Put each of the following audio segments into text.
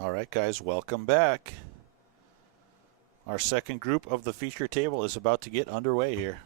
All right, guys, welcome back. Our second group of the feature table is about to get underway here.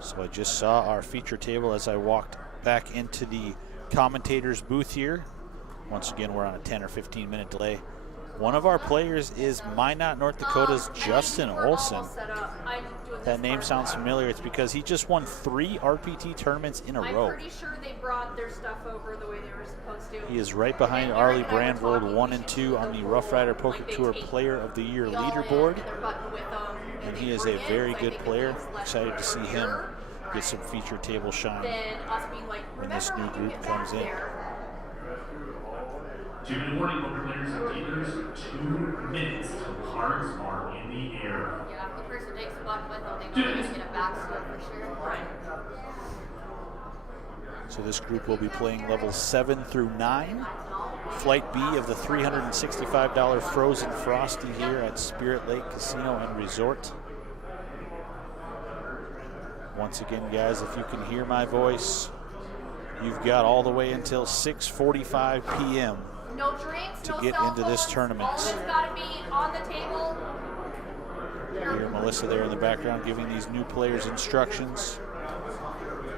So I just saw our feature table as I walked back into the commentator's booth here. Once again, we're on a 10 or 15 minute delay. One of our players is Minot, North Dakota's Justin Olson. That name sounds familiar. It's because he just won 3 RPT tournaments in a row. I'm pretty sure they brought their stuff over the way they were supposed to. He is right behind Arlie Brandvold, 1 and 2 on the Roughrider Poker Tour Player of the Year leaderboard. And he is a very good player. Excited to see him get some feature table shine when this new group comes in. Good morning, poker players and dealers. 2 minutes till cards are in the air. Yeah, if the person takes the buck with them, they can get a backstop for sure. Right. So this group will be playing levels 7 through 9. Flight B of the $365 Frozen Frosty here at Spirit Lake Casino and Resort. Once again, guys, if you can hear my voice, you've got all the way until 6:45 p.m. No drinks, to no get into this tournament. All that's got to be on the table. You hear Melissa there in the background giving these new players instructions.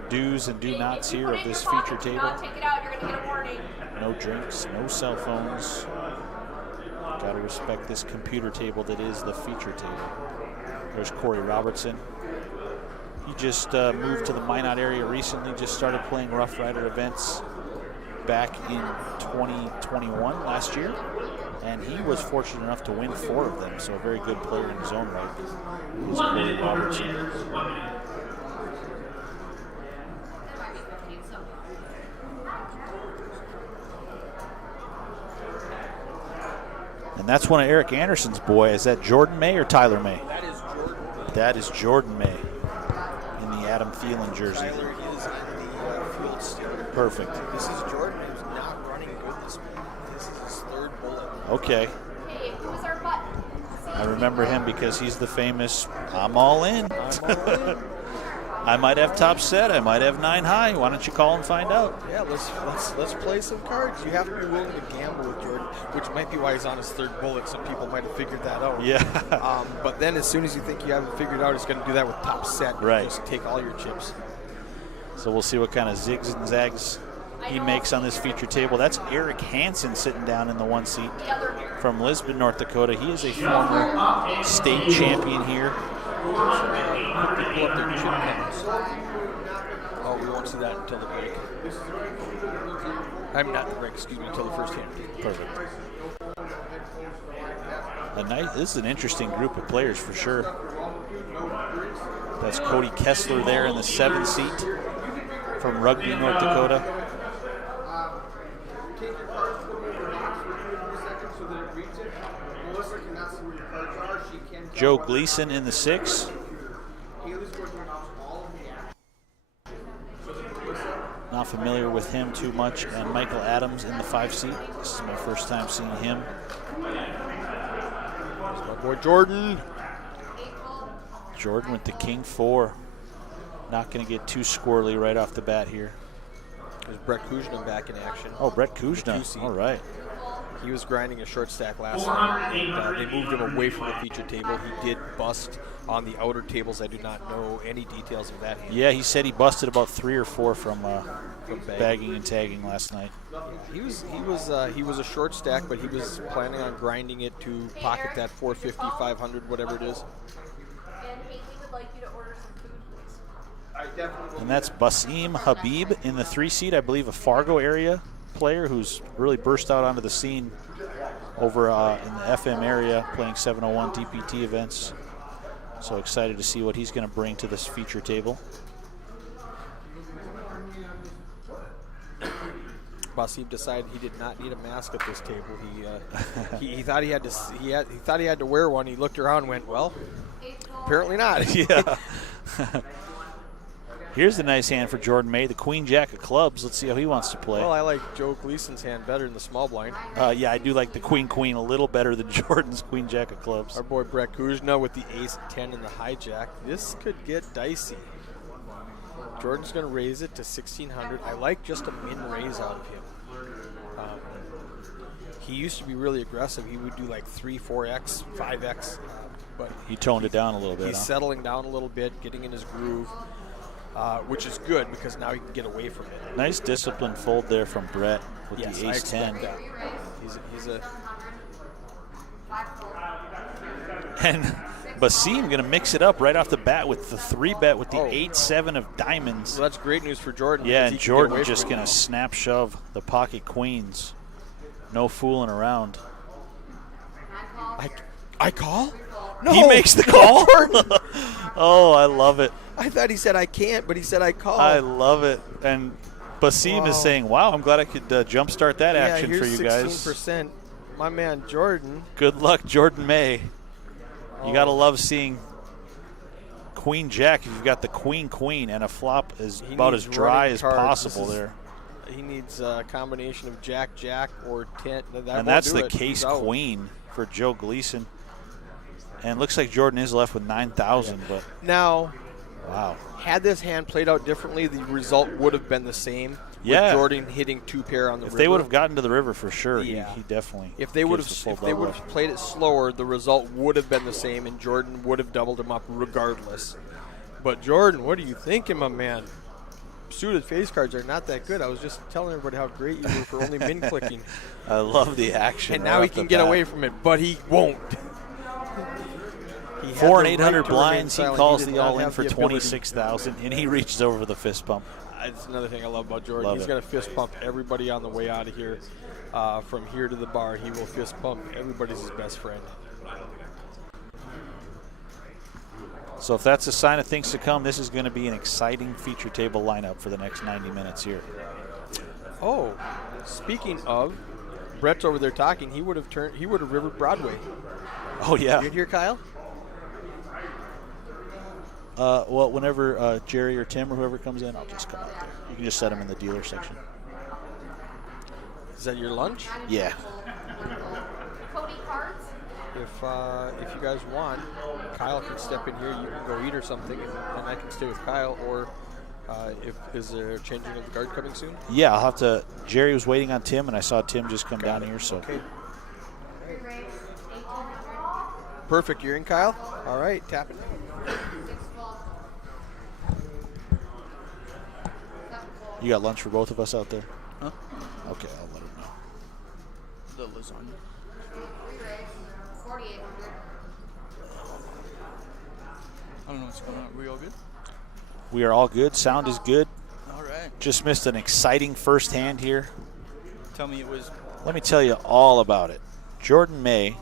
Do's and do nots here of this feature table. Not take it out, you're going to get a warning. No drinks, no cell phones. Got to respect this computer table that is the feature table. There's Corey Robertson. He just moved to the Minot area recently, just started playing Roughrider events back in 2021, last year. And he was fortunate enough to win 4 of them, so a very good player in his own right. He's Corey Robertson. And that's one of Eric Anderson's boy. Is that Jordan May or Tyler May? That is Jordan. That is Jordan May in the Adam Thielen jersey. Tyler is in the field still. Perfect. This is Jordan, who's not running good this week. This is his 3rd bullet. Okay. Hey, who's our butt? I remember him because he's the famous I'm all in. I'm all in. I might have top set. I might have 9 high. Why don't you call and find out? Yeah, let's play some cards. You have to be willing to gamble with Jordan, which might be why he's on his 3rd bullet. Some people might have figured that out. Yeah. But then as soon as you think you have it figured out, he's going to do that with top set. Right. Just take all your chips. So we'll see what kind of zigs and zags he makes on this feature table. That's Eric Hansen sitting down in the 1 seat from Lisbon, North Dakota. He is a former state champion here. Pull up their chip counts. Oh, we won't see that until the break. I'm not the break, excuse me, until the first hand. Perfect. This is an interesting group of players for sure. That's Cody Kessler there in the 7th seat from Rugby, North Dakota. Joe Gleason in the 6. Not familiar with him too much. And Michael Adams in the 5 seat. This is my first time seeing him. There's my boy Jordan. Jordan with the King 4. Not going to get too squirrely right off the bat here. There's Brett Kushner back in action. Oh, Brett Kushner. All right. He was grinding a short stack last time. They moved him away from the feature table. He did bust on the outer tables. I do not know any details of that hand. Yeah, he said he busted about 3 or 4 from bagging and tagging last night. He was a short stack, but he was planning on grinding it to pocket that 450, 500, whatever it is. And Haley would like you to order some food, please. And that's Basim Habib in the 3 seat, I believe a Fargo area player who's really burst out onto the scene over in the FM area playing 701 DPT events. So excited to see what he's going to bring to this feature table. Basim decided he did not need a mask at this table. He thought he had to. He thought he had to wear one. He looked around and went, well, apparently not. Yeah. Here's the nice hand for Jordan May, the Queen Jack of clubs. Let's see how he wants to play. Well, I like Joe Gleason's hand better in the small blind. Yeah, I do like the Queen a little better than Jordan's Queen Jack of clubs. Our boy Brett Kushner with the ace-10 in the hijack. This could get dicey. Jordan's going to raise it to 1,600. I like just a min raise out of him. He used to be really aggressive. He would do like 3, 4x, 5x. But he toned it down a little bit. He's settling down a little bit, getting in his groove, which is good because now he can get away from it. Nice disciplined fold there from Brett with the ace-10. I expect that. He's a and Basim going to mix it up right off the bat with the 3-bet with the 8-7 of diamonds. So that's great news for Jordan. Yeah, and Jordan just going to snap shove the pocket queens. No fooling around. I call? No. He makes the call? Oh, I love it. I thought he said I can't, but he said I call. I love it. And Basim is saying, wow, I'm glad I could jumpstart that action for you guys. 16%. My man Jordan. Good luck, Jordan May. You got to love seeing Queen Jack if you've got the Queen and a flop is about as dry as possible there. He needs a combination of Jack or 10. And that's the case queen for Joe Gleason. And looks like Jordan is left with 9,000. But now, wow, had this hand played out differently, the result would have been the same. Yeah, with Jordan hitting 2 pair on the river. If they would have gotten to the river for sure, yeah. he definitely. If they would have played it slower, the result would have been the same, and Jordan would have doubled him up regardless. But Jordan, what are you thinking, my man? Suited face cards are not that good. I was just telling everybody how great you were for only min clicking. I love the action. And now he can get away from it, but he won't. 4 and 800 blinds. He calls the all in for 26,000, and he reaches over for the fist pump. That's another thing I love about Jordan. He's going to fist pump everybody on the way out of here. From here to the bar, he will fist pump. Everybody's his best friend. So if that's a sign of things to come, this is going to be an exciting feature table lineup for the next 90 minutes here. Oh, speaking of, Brett's over there talking. He would have rivered Broadway. Oh yeah. You hear Kyle? Well, whenever Jerry or Tim or whoever comes in, I'll just come out there. You can just set them in the dealer section. Is that your lunch? Yeah. Cody cards? If you guys want, Kyle can step in here. You can go eat or something, and I can stay with Kyle. Or is there changing of the guard coming soon? Yeah, I'll have to. Jerry was waiting on Tim, and I saw Tim just come down here. So. Okay. Perfect. You're in, Kyle. All right, tap it. You got lunch for both of us out there? Huh? Okay, I'll let him know. The lasagna. I don't know what's going on. Are we all good? We are all good. Sound is good. All right. Just missed an exciting first hand here. Tell me it was. Let me tell you all about it. Jordan May,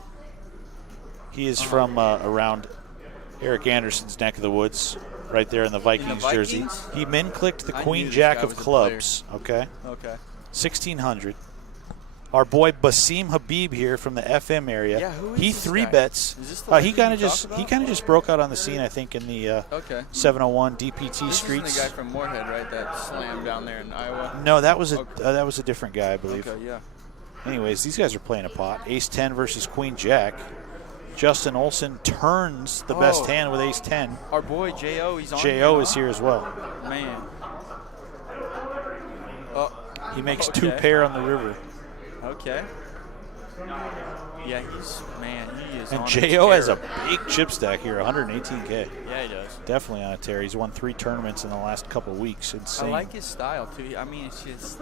he is from around Eric Anderson's neck of the woods, right there in the Vikings jersey. He min-clicked the Queen Jack of clubs, okay? Okay. 1,600. Our boy Basim Habib here from the FM area. Yeah, who is he this 3-bets. guy? Is this the He kind of just broke out on the scene, I think, in the 701 DPT this streets. This is the guy from Moorhead, right? That slammed down there in Iowa. No, that was a different guy, I believe. Okay, yeah. Anyways, these guys are playing a pot. Ace-10 versus Queen Jack. Justin Olson turns the best hand with Ace-10. Our boy J.O., he's on J.O. is here as well. Man. He makes 2 pair on the river. Okay. Yeah, he is. And on J.O. has a big chip stack here, 118K. Yeah, he does. Definitely on a tear. He's won 3 tournaments in the last couple of weeks. Insane. I like his style, too. I mean, it's just,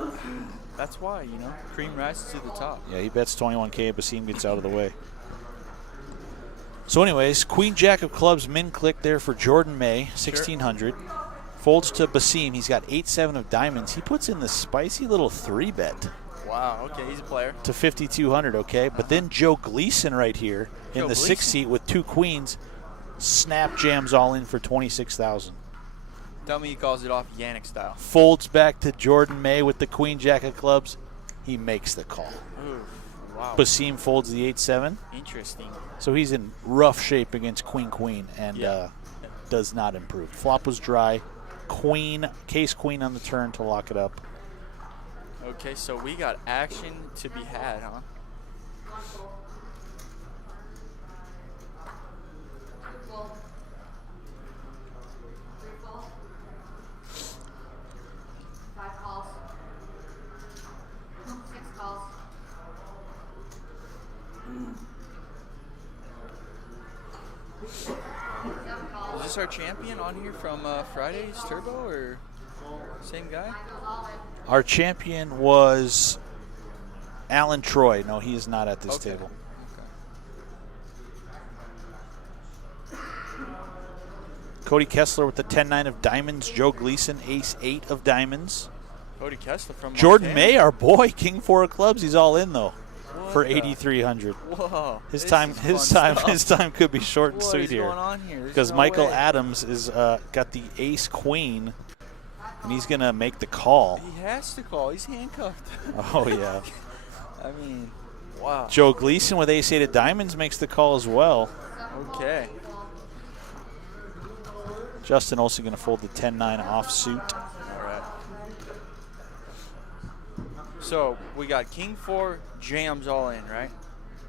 that's why, cream rises to the top. Yeah, he bets 21K, Basim gets out of the way. So anyways, Queen Jack of clubs min-click there for Jordan May, 1,600. Sure. Folds to Basim. He's got 8-7 of diamonds. He puts in the spicy little 3-bet. Wow, okay, he's a player. To 5,200, okay? But then Joe Gleason right here in Joe the Gleason. 6th seat with 2 queens, snap jams all in for 26,000. Tell me he calls it off Yannick style. Folds back to Jordan May with the queen jack of clubs. He makes the call. Ooh, wow. Basim folds the 8-7. Interesting. So he's in rough shape against queen and does not improve. Flop was dry. Queen, case queen on the turn to lock it up. Okay, so we got action to be had, huh? Is this our champion on here from Friday's Turbo, or same guy? Our champion was Alan Troy. No, he is not at this table. Cody Kessler with the 10-9 of diamonds. Joe Gleason, ace-8 of diamonds. Cody Kessler from Jordan Montana. May, our boy, king 4 of clubs. He's all in though for the- 8,300. Whoa. His this time, is his fun time, stuff. his time could be short and What sweet is here. going on here? There's Because no Michael way. Adams is got the ace queen, and he's gonna make the call. He has to call. He's handcuffed. Oh yeah. I mean, wow. Joe Gleason with ace-8 of diamonds makes the call as well. Okay. Justin Olson gonna fold the 10-9 offsuit. All right. So we got King 4 jams all in, right?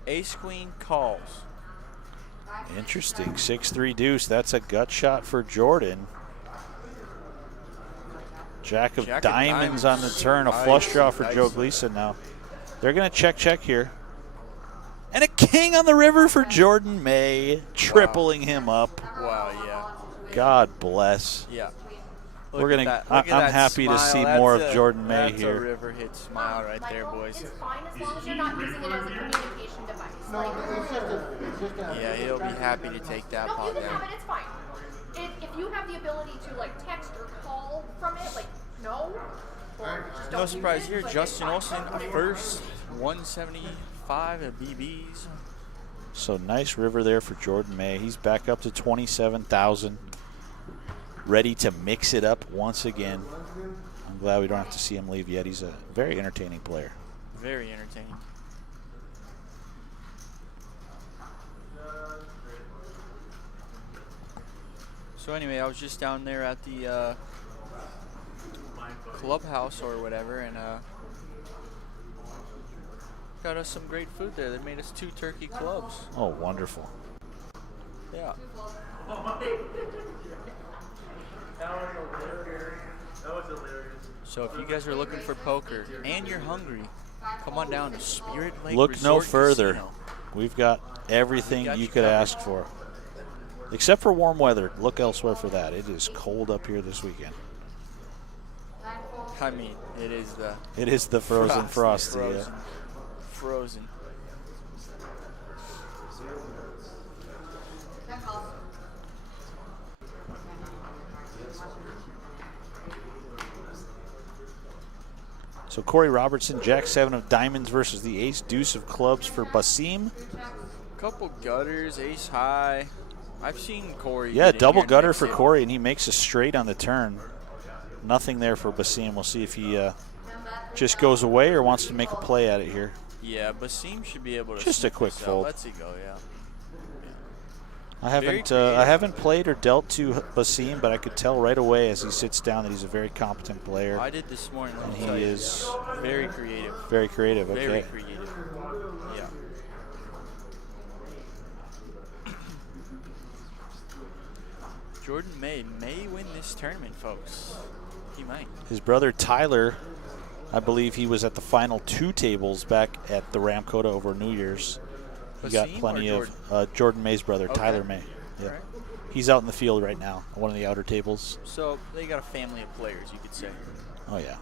Ace Queen calls. Interesting. 6-3 deuce. That's a gut shot for Jordan. Jack of diamonds on the turn. A flush draw for Joe Gleason now. They're going to check here. And a king on the river for Jordan May, tripling him up. Wow, yeah. God bless. Yeah. We're gonna. I'm happy to see more of Jordan May That's here. a river hit smile right there, boys. It's fine as long as you're not using it as a communication device. Like, Yeah, he'll be happy to take that no, pot you can down. have it. It's fine. If you have the ability to like text or call from it, like no. Or just don't No use surprise it, here. but Justin it's fine. Olson, a first 175 at BBs. So nice river there for Jordan May. He's back up to 27,000. Ready to mix it up once again. I'm glad we don't have to see him leave yet. He's a very entertaining player. Very entertaining. So anyway, I was just down there at the clubhouse or whatever, and got us some great food there. They made us 2 turkey clubs. Oh, wonderful. Yeah. So if you guys are looking for poker and you're hungry, come on down to Spirit Lake Look Resort no further. Casino. We've got everything got you you could covered. ask for. Except for warm weather. Look elsewhere for that. It is cold up here this weekend. I mean, it is the It is the frozen frosty. frozen, Yeah. frozen. So Corey Robertson, Jack 7 of diamonds versus the ace deuce of clubs for Basim. Couple gutters, ace high. I've seen Corey. Yeah, get in double here and gutter mix for it. Corey, and he makes a straight on the turn. Nothing there for Basim. We'll see if he just goes away or wants to make a play at it here. Yeah, Basim should be able to. Just a sniff quick this out. fold. Let's see go. Yeah. I Very haven't played or dealt to Basim, but I could tell right away as he sits down that he's a very competent player. I did this morning. Let And me he tell you. is Very creative. very creative. Okay. Very creative. Yeah. Jordan may win this tournament, folks. He might. His brother Tyler, I believe he was at the final 2 tables back at the Ramcota over New Year's. He got Basim plenty or of Jordan May's brother, Okay. Tyler May. Yeah. Alright. He's out in the field right now, on one of the outer tables. So they got a family of players, you could say. Oh, yeah.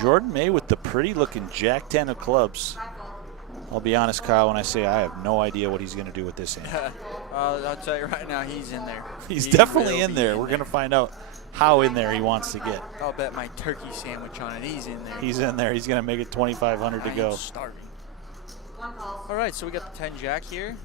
Jordan May with the pretty looking Jack 10 of clubs. I'll be honest, Kyle, when I say I have no idea what he's going to do with this hand. I'll tell you right now, he's in there. He's He definitely will in be there. We're going to find out how in there he wants to get. I'll bet my turkey sandwich on it. He's in there. He's in there. He's going to make it 2,500 to I go. am starving. All right, so we got the 10 jack here.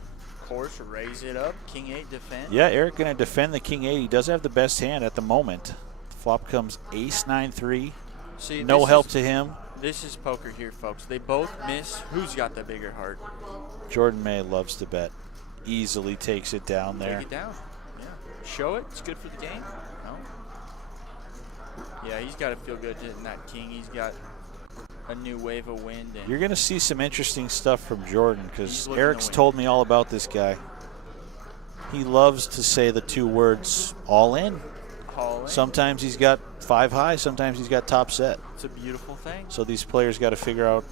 Of course, raise it up. King 8 defend. Yeah, Eric going to defend the King 8. He does have the best hand at the moment. Flop comes Ace 9-3. See, No help to him. This is poker here, folks. They both miss. Who's got the bigger heart? Jordan May loves to bet. Easily takes it down there. Take it down. Yeah. Show it. It's good for the game. No. Yeah, he's got to feel good hitting that king. He's got a new wave of wind. And You're going to see some interesting stuff from Jordan because He's looking Eric's to win. told me all about this guy. He loves to say the two words, all in. all in. Sometimes he's got 5 high, sometimes he's got top set. It's a beautiful thing. So these players got to figure out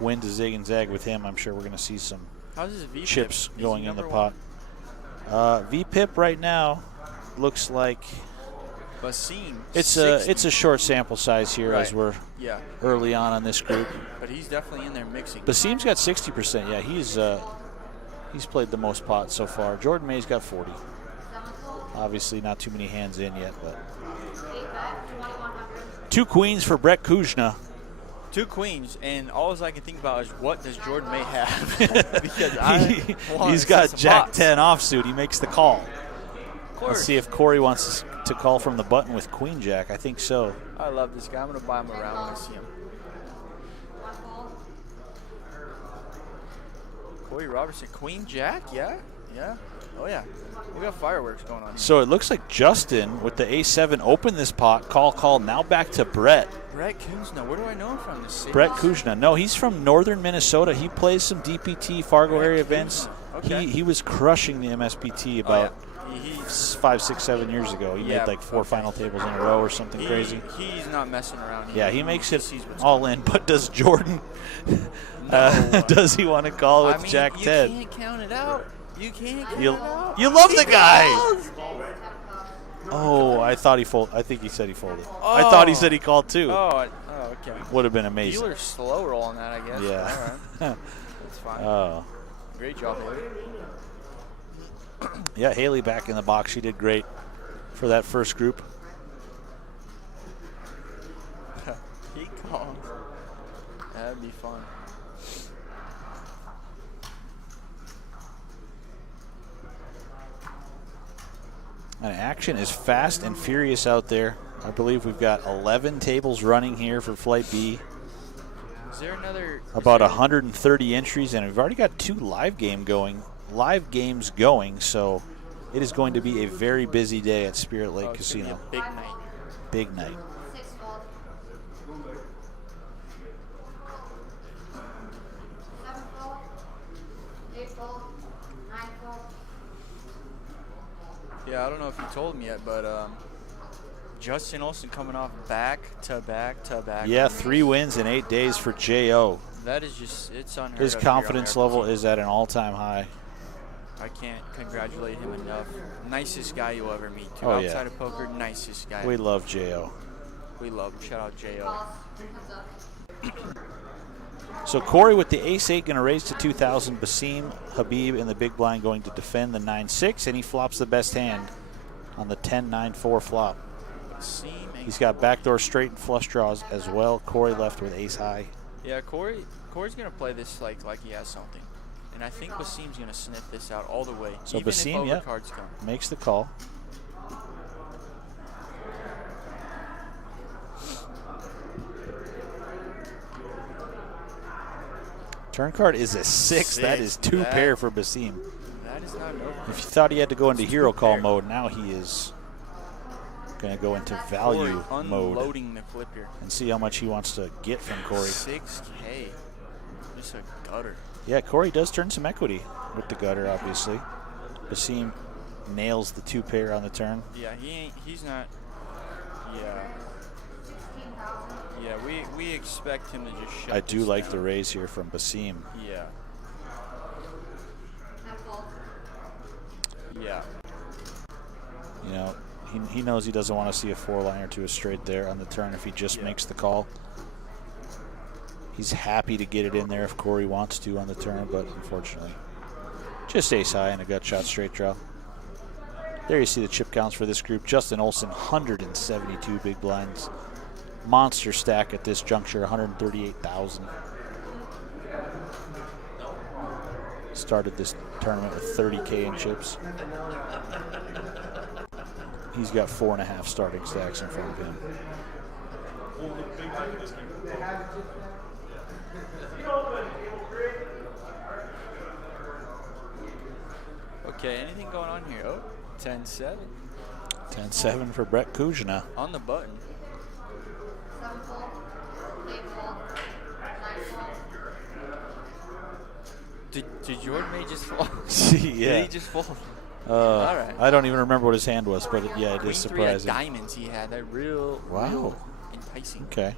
when to zig and zag with him. I'm sure we're going to see some How's his VPIP? chips Is he going in the number pot. VPIP right now looks like one? Basim. it's 60. a short sample size here as Right. we're Yeah, early on this group. but he's definitely in there mixing. Basim's got 60%. Yeah, he's played the most pots so far. Jordan May's got 40. Obviously not too many hands in yet, but 2 queens for Brett Kushner. 2 queens, and all I can think about is what does Jordan May have? Because I wanna He's see got some Jack pots. 10 offsuit. He makes the call. Of course. Let's see if Corey wants to call from the button with Queen Jack. I think so. I love this guy. I'm gonna buy him around when I see him. Cody Robertson, Queen Jack, yeah. Oh yeah, we got fireworks going on here. So it looks like Justin with the A7 opened this pot. Call. Now back to Brett. Brett Kushner, where do I know him from? The city? Brett Kushner. No, he's from northern Minnesota. He plays some DPT, Fargo area events. Okay. He was crushing the MSPT about He's 5, 6, 7 years ago. He Yeah, made like 4 final tables in a row or something crazy. He's not messing around. Yeah, he makes it sees what's all in. But does Jordan, does he want to call with I mean, Jack you 10? can't count it out. You can't count You, it out. you love the guy. Calls. Oh, I thought he folded. I think he said he folded. I thought he said he called too. Oh, okay. Would have been amazing. Dealer's slower on that, I guess. Yeah. All right. That's fine. Oh. Great job, Haley. Yeah, Haley back in the box. She did great for that first group. He calls. That'd be fun. And action is fast and furious out there. I believe we've got 11 tables running here for Flight B. Is there another? About 130 entries, and we've already got 2 live games going. So it is going to be a very busy day at Spirit Lake Casino. Big night. Big night. 6 fold. 7 fold. 8 fold. 9 fold. Yeah, I don't know if you told me yet, but Justin Olson coming off back-to-back. Yeah, 3 wins in 8 days for J.O. That is just, it's unheard His of here on confidence our level team. is at an all-time high. I can't congratulate him enough. Nicest guy you'll ever meet, too. Oh, yeah. Outside of poker, nicest guy. We love J.O. We love him. Shout out J.O. So Corey with the ace-8 going to raise to 2,000. Basim Habib in the big blind going to defend the 9-6, and he flops the best hand on the 10-9-4 flop. He's got backdoor straight and flush draws as well. Corey left with ace-high. Yeah, Corey's going to play this like he has something. And I think Basim's going to sniff this out all the way. So even Basim, if overcards come. makes the call. Turn card is a 6. That is 2 pair for Basim. That is not an over. If you thought he had to go into hero call mode, now he is going to go into value Corey mode unloading the flip here. and see how much he wants to get from Corey. 6K. Just a gutter. Yeah, Corey does turn some equity with the gutter, obviously. Basim nails the 2 pair on the turn. Yeah, he's not. Yeah. Yeah, we expect him to just shut I do this like down. the raise here from Basim. Yeah. 10 fold. Yeah. You know, he knows he doesn't want to see a 4-liner to a straight there on the turn if he just makes the call. He's happy to get it in there if Corey wants to on the turn, but unfortunately, just ace high and a gut shot straight draw. There you see the chip counts for this group. Justin Olson, 172 big blinds. Monster stack at this juncture, 138,000. Started this tournament with 30K in chips. He's got 4.5 starting stacks in front of him. Okay, anything going on here? Oh, 10-7. 10-7 for Brett Kushner. On the button. 7 fold, 8 fold, 9 fold. Did Jordan May just fall? Yeah. Did he just fall? All right. I don't even remember what his hand was, but yeah, it Queen is 3 had surprising. diamonds he had. That real enticing. Okay.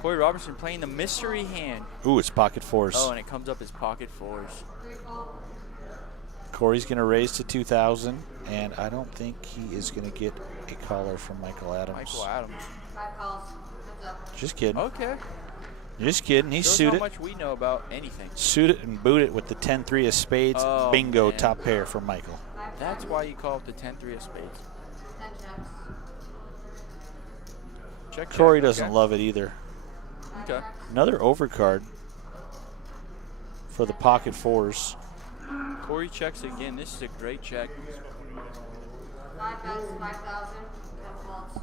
Corey Robertson playing the mystery hand. Ooh, it's pocket fours. Oh, and it comes up as pocket fours. 3 fold. Corey's going to raise to 2,000, and I don't think he is going to get a caller from Michael Adams. Michael Adams. 5 calls. Heads up. Just kidding. Okay. Just kidding. He's Shows suited. how much we know about anything. Suit it and boot it with the 10-3 of spades. Oh, Bingo, man. top pair from Michael. 5 That's why you call it the 10-3 of spades. 10 checks. Check. Corey check. doesn't love it either. 5 Okay. checks. Another overcard for the pocket fours. Corey checks again. This is a great check. 5 bets, 5,000. 10 folds.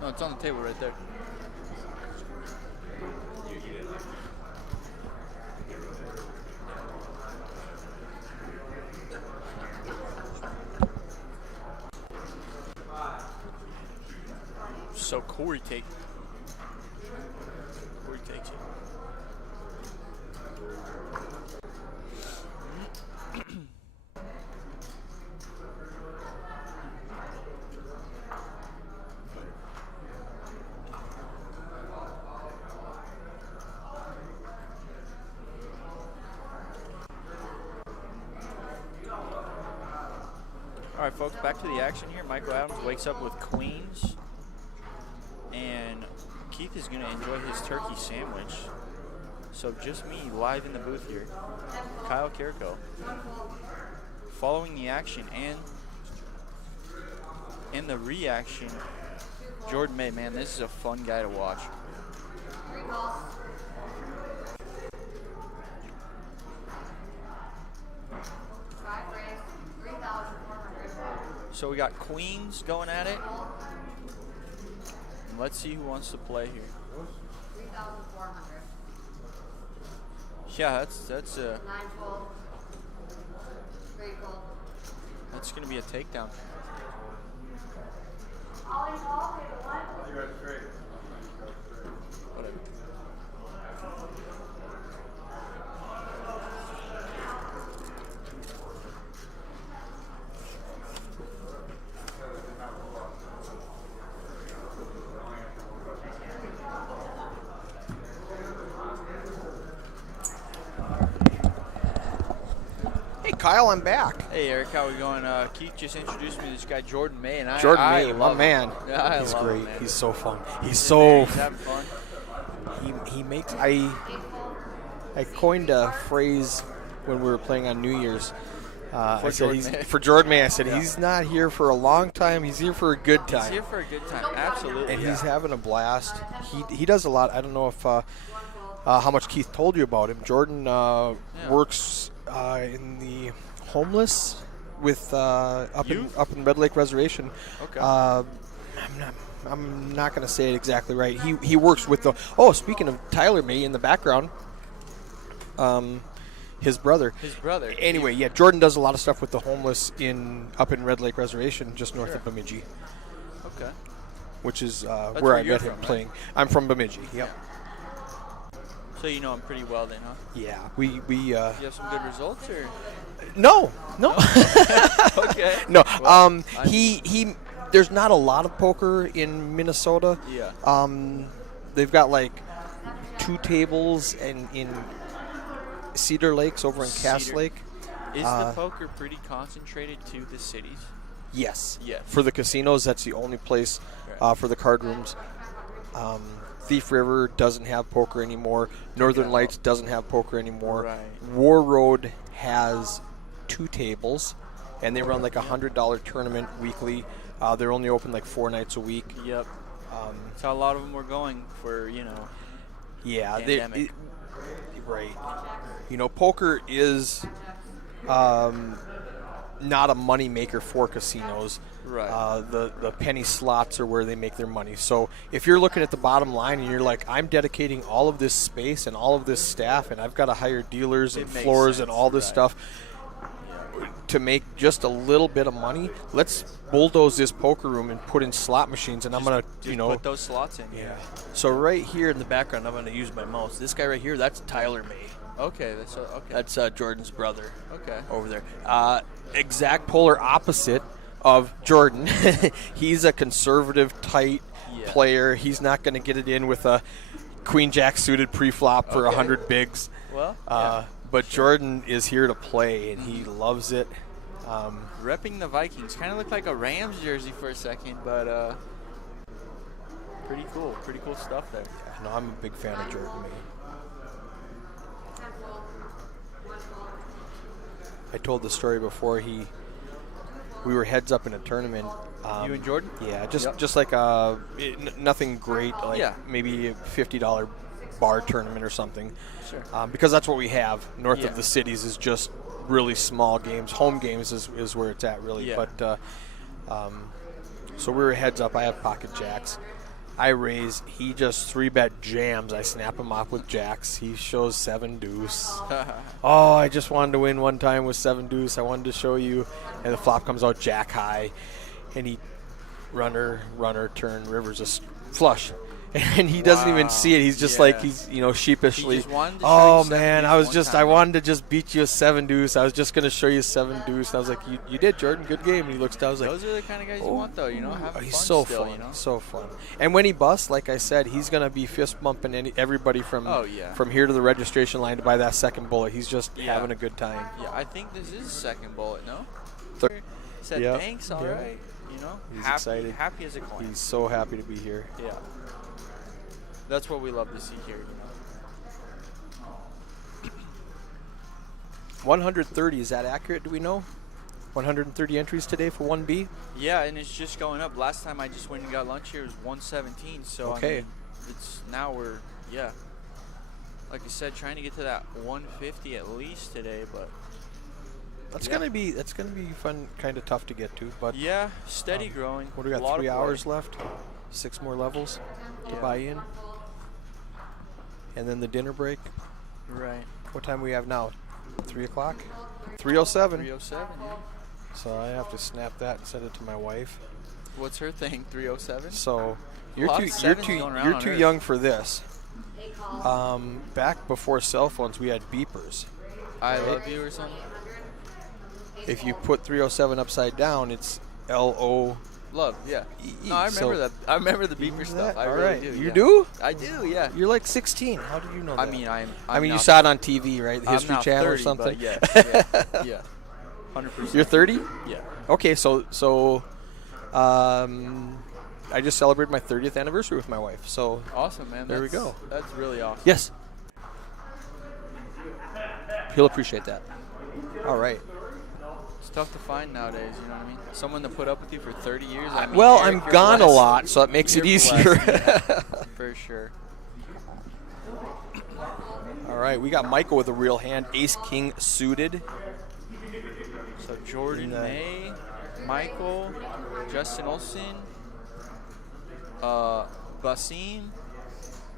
No, it's on the table right there. So Corey takes it. All right, folks, back to the action here. Michael Adams wakes up with queens, and Keith is going to enjoy his turkey sandwich. So just me live in the booth here. Kyle Kirko. Following the action and the reaction, Jordan May. Man, this is a fun guy to watch. 3 calls. Raise, 3,400. So we got queens going at it. And let's see who wants to play here. 3,400. Yeah, that's 9 fold. 3 fold. that's gonna be a takedown. Whatever. Hey, Kyle, I'm back. Hey Eric, how we going? Keith just introduced me to this guy Jordan May, and I May, my love him. man. Yeah, I He's love great. him, man. He's so fun. He's He's so. having fun. He makes. I coined a phrase when we were playing on New Year's. I said Jordan May. for Jordan May. I said he's not here for a long time. He's here for a good He's time, here for a good time, absolutely. and he's having a blast. He does a lot. I don't know if how much Keith told you about him. Jordan works in the homeless with up in Red Lake Reservation. Okay. I'm not going to say it exactly right. He works with the. Oh, speaking of Tyler May in the background, his brother. His brother. Anyway, yeah, Jordan does a lot of stuff with the homeless up in Red Lake Reservation, just north of Bemidji, Okay. which is where where I you're met him from, right? playing. I'm from Bemidji. Yep. So you know him pretty well then, huh? Yeah. We. You have some good results, or? No. Okay. No. Well, He. There's not a lot of poker in Minnesota. Yeah. They've got like 2 tables in Cedar Lakes over in Cass Cedar. Lake. Is the poker pretty concentrated to the cities? Yes. Yes. For the casinos, that's the only place for the card rooms. Thief River doesn't have poker anymore. Northern Lights doesn't have poker anymore. Right. War Road has 2 tables, and they run like a $100 tournament weekly. They're only open like 4 nights a week. Yep. That's how a lot of them were going for, Yeah, pandemic. right. Poker is not a money maker for casinos. Right. The penny slots are where they make their money. So if you're looking at the bottom line and you're like, I'm dedicating all of this space and all of this staff, and I've got to hire dealers and makes floors sense, and all this right. stuff to make just a little bit of money, let's bulldoze this poker room and put in slot machines. And I'm going to, put those slots in. yeah. So right here in the background, I'm going to use my mouse. This guy right here, that's Tyler May. Okay. Okay. That's Jordan's brother okay. over there. Exact polar opposite of Jordan. He's a conservative, tight Yeah. player. He's not going to get it in with a queen jack suited pre-flop for Okay. 100 bigs. Well, But Jordan is here to play, and he loves it. repping the Vikings. Kind of looked like a Rams jersey for a second, but pretty cool. Pretty cool stuff there. No, I'm a big fan of Jordan May. I told the story before. We were heads up in a tournament. You and Jordan? Yeah, just Yep. just like nothing great, like Yeah. maybe a $50 bar tournament or something. Sure. Because that's what we have north Yeah. of the cities is just really small games. Home games is where it's at, really. Yeah. But so we were heads up. I have pocket jacks. I raise. He just 3-bet jams. I snap him off with jacks. He shows 7 deuce. Oh, I just wanted to win one time with 7 deuce. I wanted to show you. And the flop comes out jack high. And he runner, turn, river's a flush. And he doesn't even see it. He's just Yeah. like, he's, sheepishly. He just wanted to show Oh, you 7 man, deuce I was one just, time. I wanted to just beat you a 7 deuce. I was just going to show you 7 deuce. And I was like, you did, Jordan. Good game. And he looks down. I was like, Those are the kind of guys you want, though. Having he's fun so still, fun, so fun. And when he busts, like I said, he's going to be fist bumping everybody from from here to the registration line to buy that second bullet. He's just Yeah. having a good time. Yeah, I think this is second bullet, no? Third. Said Yeah. thanks, all Yeah. right. He's happy, excited. happy as a clam. He's so happy to be here. Yeah. That's what we love to see here, 130, is that accurate? Do we know? 130 entries today for 1B? Yeah, and it's just going up. Last time I just went and got lunch here, it was 117. So Okay. I mean, now we're like I said, trying to get to that 150 at least today. But That's gonna be fun, kind of tough to get to. But yeah, steady growing. what do we A got? lot 3 of hours play. left. 6 more levels to Yeah. buy in, and then the dinner break. Right. What time we have now? 3 o'clock. 3:07. 307. Yeah. So I have to snap that and send it to my wife. What's her thing? 307. So you're lot too of you're sevens too going around you're on too Earth. young for this. Back before cell phones, we had beepers. I love you or something. If you put 307 upside down, it's LO. Love, yeah. No, I remember So- that. I remember the beeper Remember stuff. that? I All really right. do. You yeah. do? I do, yeah. You're like 16. How did you know that? I mean, I'm I mean, now- you saw it on TV, right? The I'm History now Channel 30, or something. But yes, yeah, 100%. You're 30? Yeah. Okay, so I just celebrated my 30th anniversary with my wife. So Awesome, man. There we That's- go. That's really awesome. yes, he'll appreciate that. All right. It's tough to find nowadays, you know what I mean? Someone to put up with you for 30 years. I mean, Well, Eric, I'm you're gone a blessed. lot, so it makes it You're easier. blessed, yeah, for sure. All right, we got Michael with a real hand, ace king suited. So Jordan May, Michael, Justin Olson, Basim.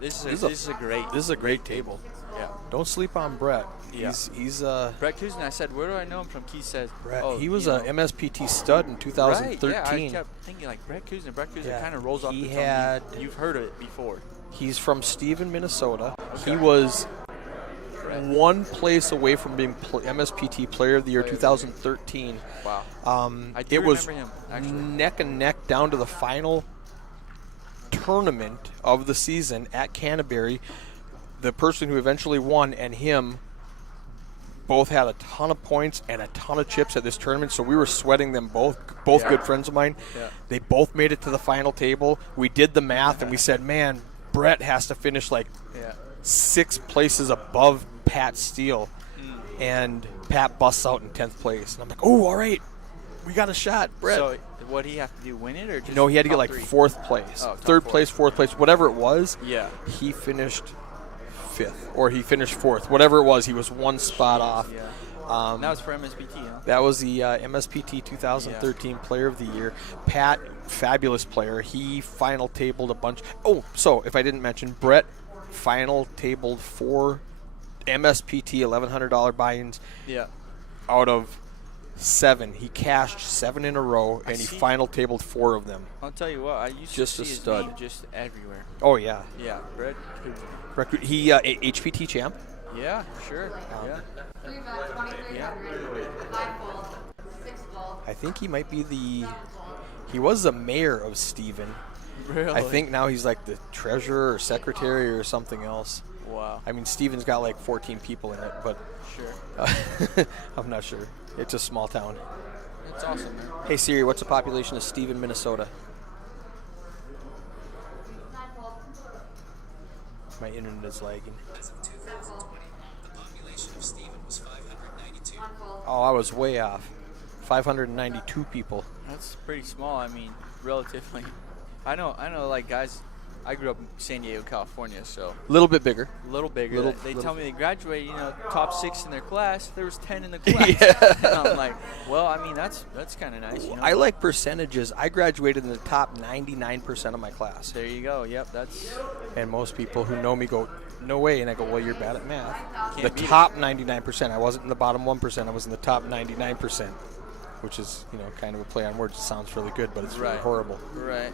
This is a great. This is a great table. Yeah. Don't sleep on Brett. Yeah. He's Brett Kuzman, I said, where do I know him from? He said, Brett. oh, He was you a know. MSPT stud in 2013. Right, yeah, I kept thinking like Brett Kuzman. Brett Kuzman Yeah, kind of rolls off he the tongue. had- You've heard of it before. He's from Stephen, Minnesota. He was one place away from being MSPT Player of the Year Player of the Year. 2013. Wow. I do It was remember him, actually. neck and neck down to the final tournament of the season at Canterbury. The person who eventually won and him both had a ton of points and a ton of chips at this tournament, so we were sweating them both good friends of mine. Yeah. They both made it to the final table. We did the math, and we said, man, Brett has to finish like 6 places above Pat Steele. And Pat busts out in 10th place. And I'm like, oh, all right. We got a shot, Brett. So what did he have to do, win it or just No, he had to get top like 3? 4th place. Oh, top 3rd 4. place, 4th place, whatever it was. Yeah. He finished 5th, or he finished 4th. Whatever it was, he was 1 spot off. Yeah. Um, That was for MSPT, huh? That was the MSPT 2013 Player of the Year. Pat, fabulous player. He final tabled a bunch. Oh, so if I didn't mention, Brett final tabled 4 MSPT $1,100 buy-ins Yeah. out of 7. He cashed 7 in a row, and he see. final tabled 4 of them. I'll tell you what, I used Just to a see stud. his name just everywhere. Oh, yeah. Yeah, Brett. He HPT champ. Yeah, sure. Yeah. 3-bet, Yeah. 2,300, 5-fold, 6-fold. I think he might be he was the mayor of Stephen. Really? I think now he's like the treasurer or secretary or something else. Wow. I mean, Stephen's got like 14 people in it, but Sure. I'm not sure. It's a small town. That's awesome, man. Hey Siri, what's the population of Stephen, Minnesota? 9-fold. My internet is lagging. As of 2020, the population of Stephen was 592. 1-fold. Oh, I was way off. 592 people. That's pretty small. I mean, relatively. I know. Like guys, I grew up in San Diego, California, so A little bit bigger. a little bigger. They Little- tell me they graduated, top 6 in their class. There was 10 in the class. Yeah. And I'm like, well, I mean, that's kind of nice. I like percentages. I graduated in the top 99% of my class. There you go. Yep, that's And most people who know me go, no way. And I go, well, you're bad at math. Can't The beat it. top 99%. I wasn't in the bottom 1%. I was in the top 99%, which is, kind of a play on words. It sounds really good, but it's really Right. horrible. right.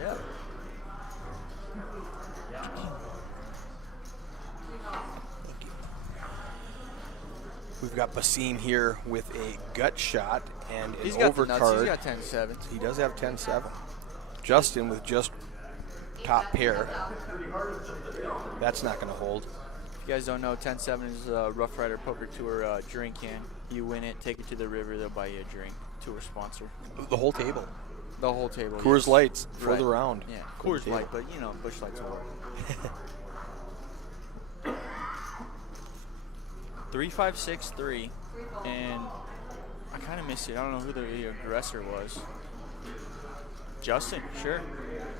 Yeah. We've got Basim here with a gut shot and an He's got the nuts. He's overcard. got 10-7. He does have 10-7. Justin with just top pair. That's not going to hold. If you guys don't know, 10-7 is a Roughrider Poker Tour drink can. You win it, take it to the river, they'll buy you a drink. Tour sponsor. The whole table. The whole table. Coors yes. Lights for Right. the round. Yeah, For the Coors table. Light, but Busch Lights will work. 3-5-6-3, and I kind of missed it. I don't know who the aggressor was. Justin, sure.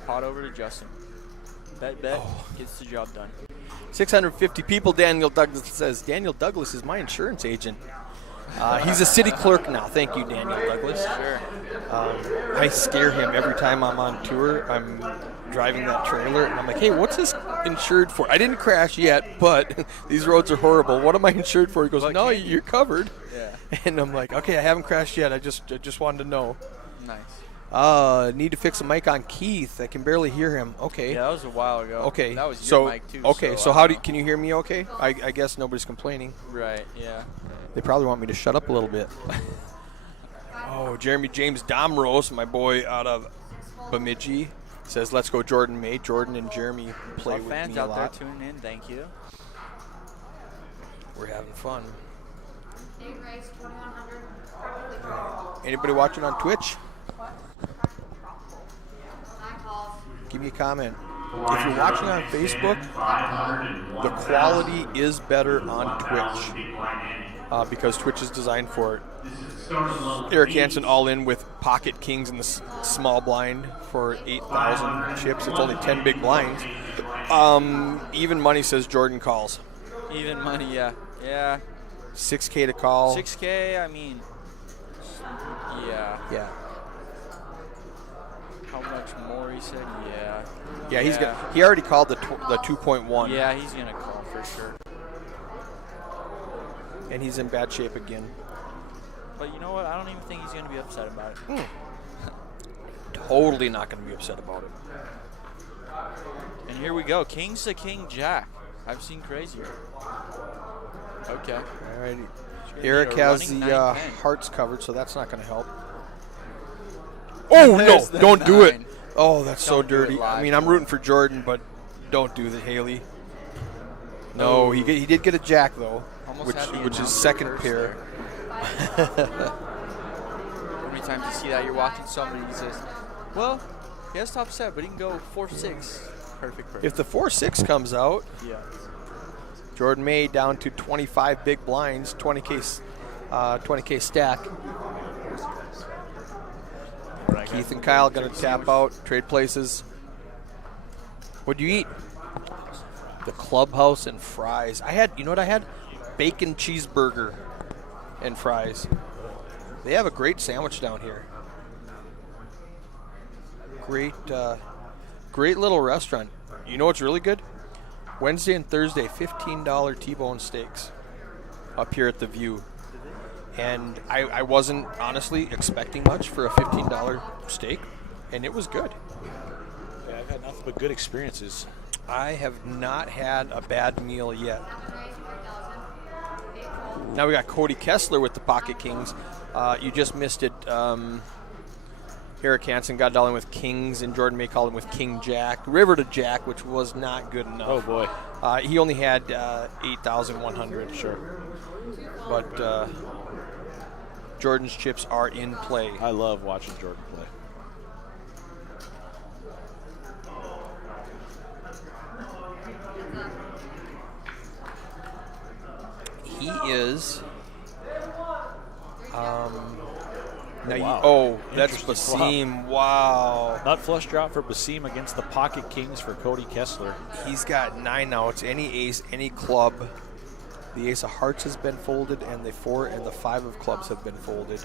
Pot over to Justin. Bet gets the job done. 650 people, Daniel Douglas says. Daniel Douglas is my insurance agent. He's a city clerk now. Thank you, Daniel Douglas. Sure. I scare him every time I'm on tour. I'm driving that trailer, and I'm like, hey, what's this insured for? I didn't crash yet, but these roads are horrible. What am I insured for? He goes, What no, can you? you're covered. Yeah. And I'm like, okay, I haven't crashed yet. I just wanted to know. Nice. Need to fix a mic on Keith. I can barely hear him. Okay. Yeah, that was a while ago. Okay. That was so, your mic too. Okay. So I how don't do know. can you hear me? Okay. I guess nobody's complaining. Right. Yeah. They probably want me to shut up a little bit. Oh, Jeremy James Domros, my boy out of Bemidji, says, let's go Jordan May. Jordan and Jeremy play Our with fans me a out there lot. tuning in, thank you. We're having fun. Dave Race, 2,100, perfectly probable. Anybody watching on Twitch? 9 calls. Give me a comment. If you're watching on Facebook, the quality is better on Twitch because Twitch is designed for it. Eric Hansen all in with pocket kings in the small blind for 8,000 chips. It's only 10 big blinds. Even money says Jordan calls. Even money, yeah. Yeah. 6K to call. 6K, I mean, yeah. Yeah. How much more he said? Yeah. Yeah, he's got. He already called the 2.1. Yeah, he's gonna call for sure. And he's in bad shape again. But you know what? I don't even think he's gonna be upset about it. Totally not going to be upset about it. And here we go. King's the king jack. I've seen crazier. Okay. All righty. gonna Eric need a has running the 9-10. hearts covered, so that's not going to help. Oh, no. There's the Don't do it. 9. Oh, that's so Don't do it dirty. I live, mean, I'm no. rooting for Jordan, but don't do that, Haley. No, he did get a jack, though. Oh Almost had the which is announcer second curse pair. there. How many times you see that? You're watching somebody who says, well, he has top set, but he can go 4-6. Perfect. If the 4-6 comes out, Yeah. Jordan May down to 25 big blinds, 20K stack. Keith and Kyle going to tap out, trade places. What'd you eat? The Clubhouse and fries. You know what I had? Bacon cheeseburger and fries. They have a great sandwich down here. Great little restaurant. You know what's really good? Wednesday and Thursday, $15 T-bone steaks up here at the View. And I wasn't honestly expecting much for a $15 steak, and it was good. Yeah, I've had nothing but good experiences. I have not had a bad meal yet. Now we got Cody Kessler with the Pocket Kings. You just missed it. Eric Hansen got it all in with Kings, and Jordan May called him with King Jack. River to Jack, which was not good enough. Oh, boy. He only had 8,100. Sure. But Jordan's chips are in play. I love watching Jordan play. He is. Wow. That's Interesting. Basim. Wow. Nut flush drop for Basim against the Pocket Kings for Cody Kessler. He's got 9 outs. Any ace, any club. The ace of hearts has been folded, and the 4 and the 5 of clubs have been folded.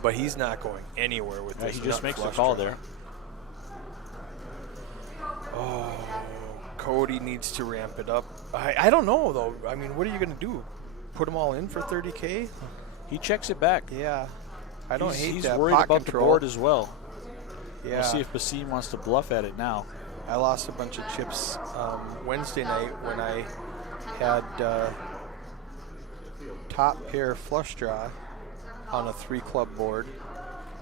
But he's not going anywhere with this. He just nut makes the flush call draw. there. Oh, Cody needs to ramp it up. I don't know, though. I mean, what are you going to do? Put them all in for 30K? He checks it back. Yeah. I don't hate He's that. worried pot about control. the board as well. Yeah. We'll see if Basim wants to bluff at it now. I lost a bunch of chips Wednesday night when I had top pair flush draw on a 3-club board.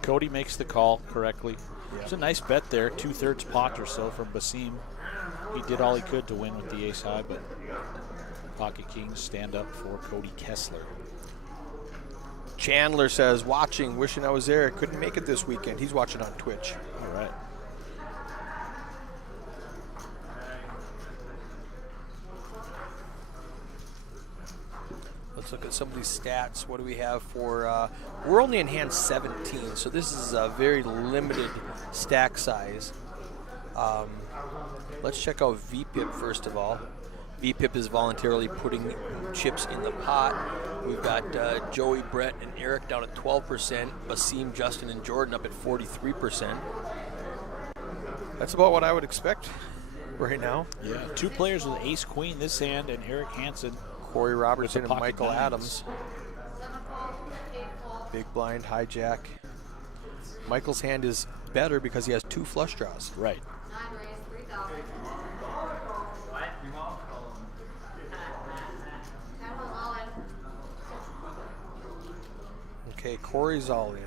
Cody makes the call correctly. Yeah. It's a nice bet there, 2/3 pot or so from Basim. He did all he could to win with the ace high, but Pocket Kings stand up for Cody Kessler. Chandler says, watching, wishing I was there. Couldn't make it this weekend. He's watching on Twitch. All right. Let's look at some of these stats. What do we have for, we're only in hand 17, so this is a very limited stack size. Let's check out VPIP first of all. VPIP is voluntarily putting chips in the pot. We've got Joey, Brett, and Eric down at 12%. Basim, Justin, and Jordan up at 43%. That's about what I would expect right now. Yeah, 2 players with ace queen this hand, and Eric Hansen. Corey Robertson and pocket Michael nines. Adams. Big blind, hijack. Michael's hand is better because he has 2 flush draws. Right. Okay, Corey's all in.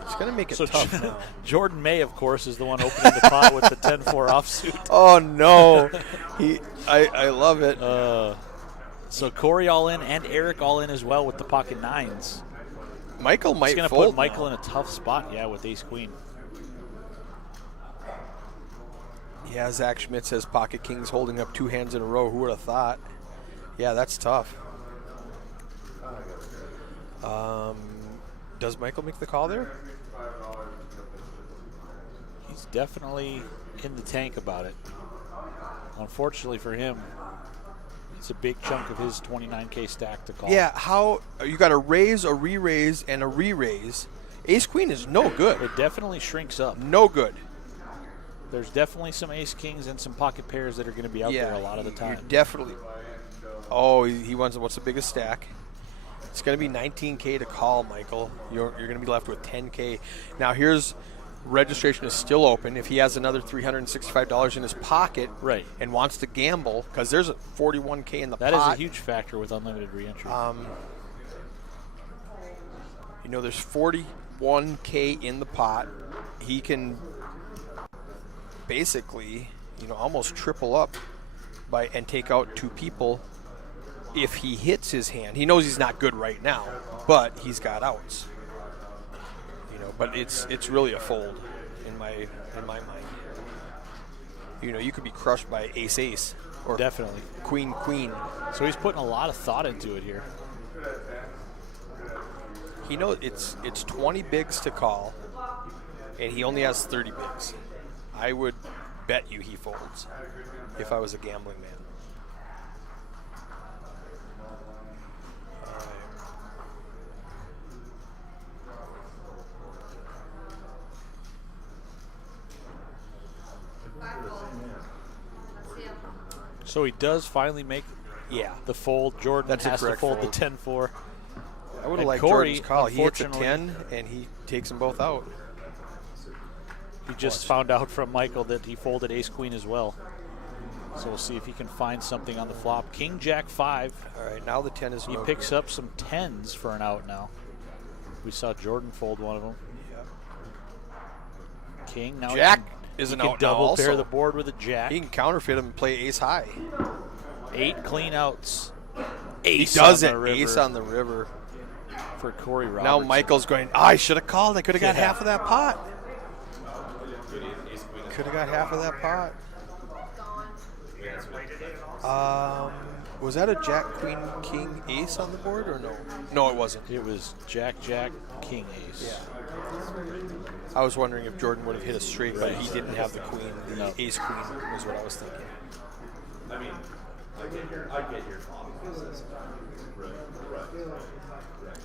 It's going to make it tough now. Jordan May, of course, is the one opening the pot with the 10-4 offsuit. Oh, no. I love it. So Corey all in and Eric all in as well with the pocket nines. Michael It's might going to fold put Michael now. in a tough spot, yeah, with ace queen. Yeah, Zach Schmidt says Pocket Kings holding up 2 hands in a row. Who would have thought? Yeah, that's tough. Does Michael make the call there? He's definitely in the tank about it. Unfortunately for him, it's a big chunk of his 29K stack to call. Yeah, how you got a raise, a re-raise, and a re-raise. Ace Queen is no good. It definitely shrinks up. No good. There's definitely some ace kings and some pocket pairs that are going to be out there a lot of the time. You're definitely. Oh, he wants. What's the biggest stack? It's going to be 19K to call, Michael. You're going to be left with 10K. Now here's registration is still open. If he has another $365 in his pocket, right, and wants to gamble, because there's a 41K in the pot. That is a huge factor with unlimited reentry. You know, there's 41K in the pot. He can basically, almost triple up and take out 2 people if he hits his hand, he knows he's not good right now, but he's got outs. But it's really a fold in my mind. You could be crushed by ace or Definitely. queen. So he's putting a lot of thought into it here. He knows it's 20 bigs to call, and he only has 30 bigs. I would bet you he folds if I was a gambling man. So he does finally make the fold. Jordan That's a has to correct fold the fold. 10-4. I would have And liked Corey, Jordan's call. He hits a unfortunately- 10, and he takes them both out. He just found out from Michael that he folded ace-queen as well. So we'll see if he can find something on the flop. King, Jack, 5. All right, now the 10 is He no picks good. up some 10s for an out now. We saw Jordan fold one of them. King, now Jack he can, is he an can out now double pair also. the board with a jack. He can counterfeit him and play ace high. 8 clean outs. He does on it. the river Ace on the river. for Corey Robertson. Now Michael's going, I should have called. I could have got half of that pot. Could have got half of that pot. Was that a Jack, Queen, King, Ace on the board or no? No, it wasn't. It was Jack, Jack, King, Ace. Yeah. I was wondering if Jordan would have hit a straight, but he didn't have the queen. The No. ace queen was what I was thinking.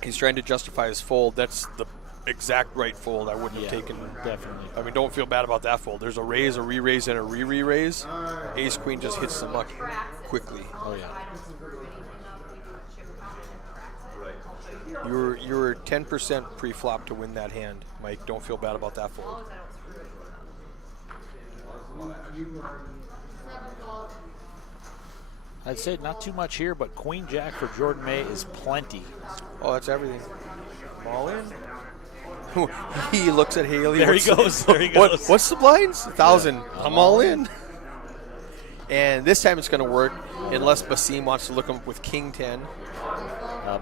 He's trying to justify his fold. That's the exact right fold. I wouldn't have taken. Definitely. I mean, don't feel bad about that fold. There's a raise, a re-raise, and a re-re-raise. Ace queen just hits the muck quickly. Oh, yeah. You were 10% pre-flop to win that hand, Mike. Don't feel bad about that fold. I'd say not too much here, but Queen Jack for Jordan May is plenty. Oh, that's everything. All in. He looks at Haley. There he What's the- goes. There he goes. What's the blinds? 1,000. I'm all in. And this time it's going to work, unless Basim wants to look him with King 10.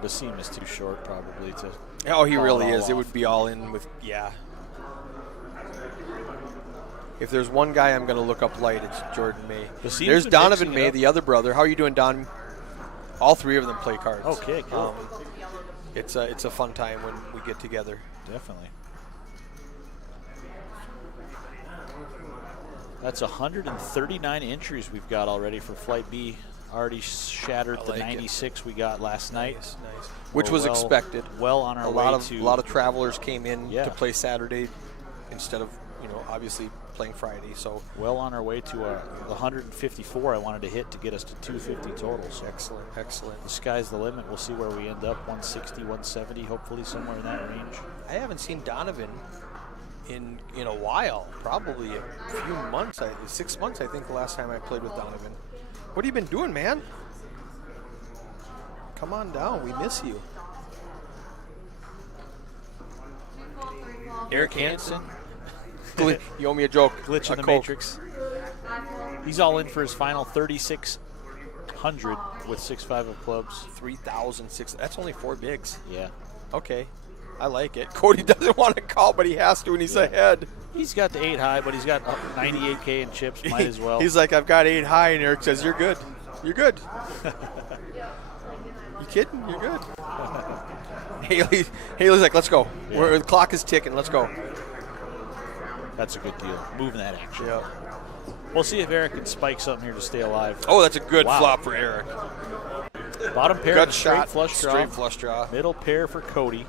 Basim is too short, probably, to. Oh, he call really all is. It off. would be all in with, yeah. If there's one guy I'm going to look up light, it's Jordan May. Basim's There's been Donovan mixing it May, up. the other brother. How are you doing, Don? All three of them play cards. Okay, cool. It's a fun time when we get together. Definitely. That's 139 entries we've got already for Flight B. Already shattered the like it. 96 we got last night. Nice. Which We're was expected. Well on our A way lot of travelers came in Yeah. to play Saturday instead of, obviously playing Friday. So well on our way to the 154 I wanted to hit to get us to 250 total. So excellent. the sky's the limit. We'll see where we end up. 160, 170, hopefully somewhere in that range. I haven't seen Donovan in a while, probably a few months. 6 months, I think, the last time I played with Donovan. What have you been doing, man? Come on down. We miss you. Eric Hansen, You owe me a joke. glitch A in the Coke. matrix. He's all in for his final 3,600 with 6-5 of clubs. 3,006. That's only 4 bigs. Yeah. Okay. I like it. Cody doesn't want to call, but he has to, and he's ahead. He's got the 8 high, but he's got 98K in chips. Might as well. He's like, I've got 8 high, and Eric says, you're good. You're good. You kidding? You're good. Haley's like, let's go. Yeah. The clock is ticking. Let's go. That's a good deal. Moving that action. Yeah. We'll see if Eric can spike something here to stay alive. Oh, that's a good Wow. flop for Eric. Bottom pair, Gut of straight shot. flush draw. Straight flush draw. Middle pair for Cody.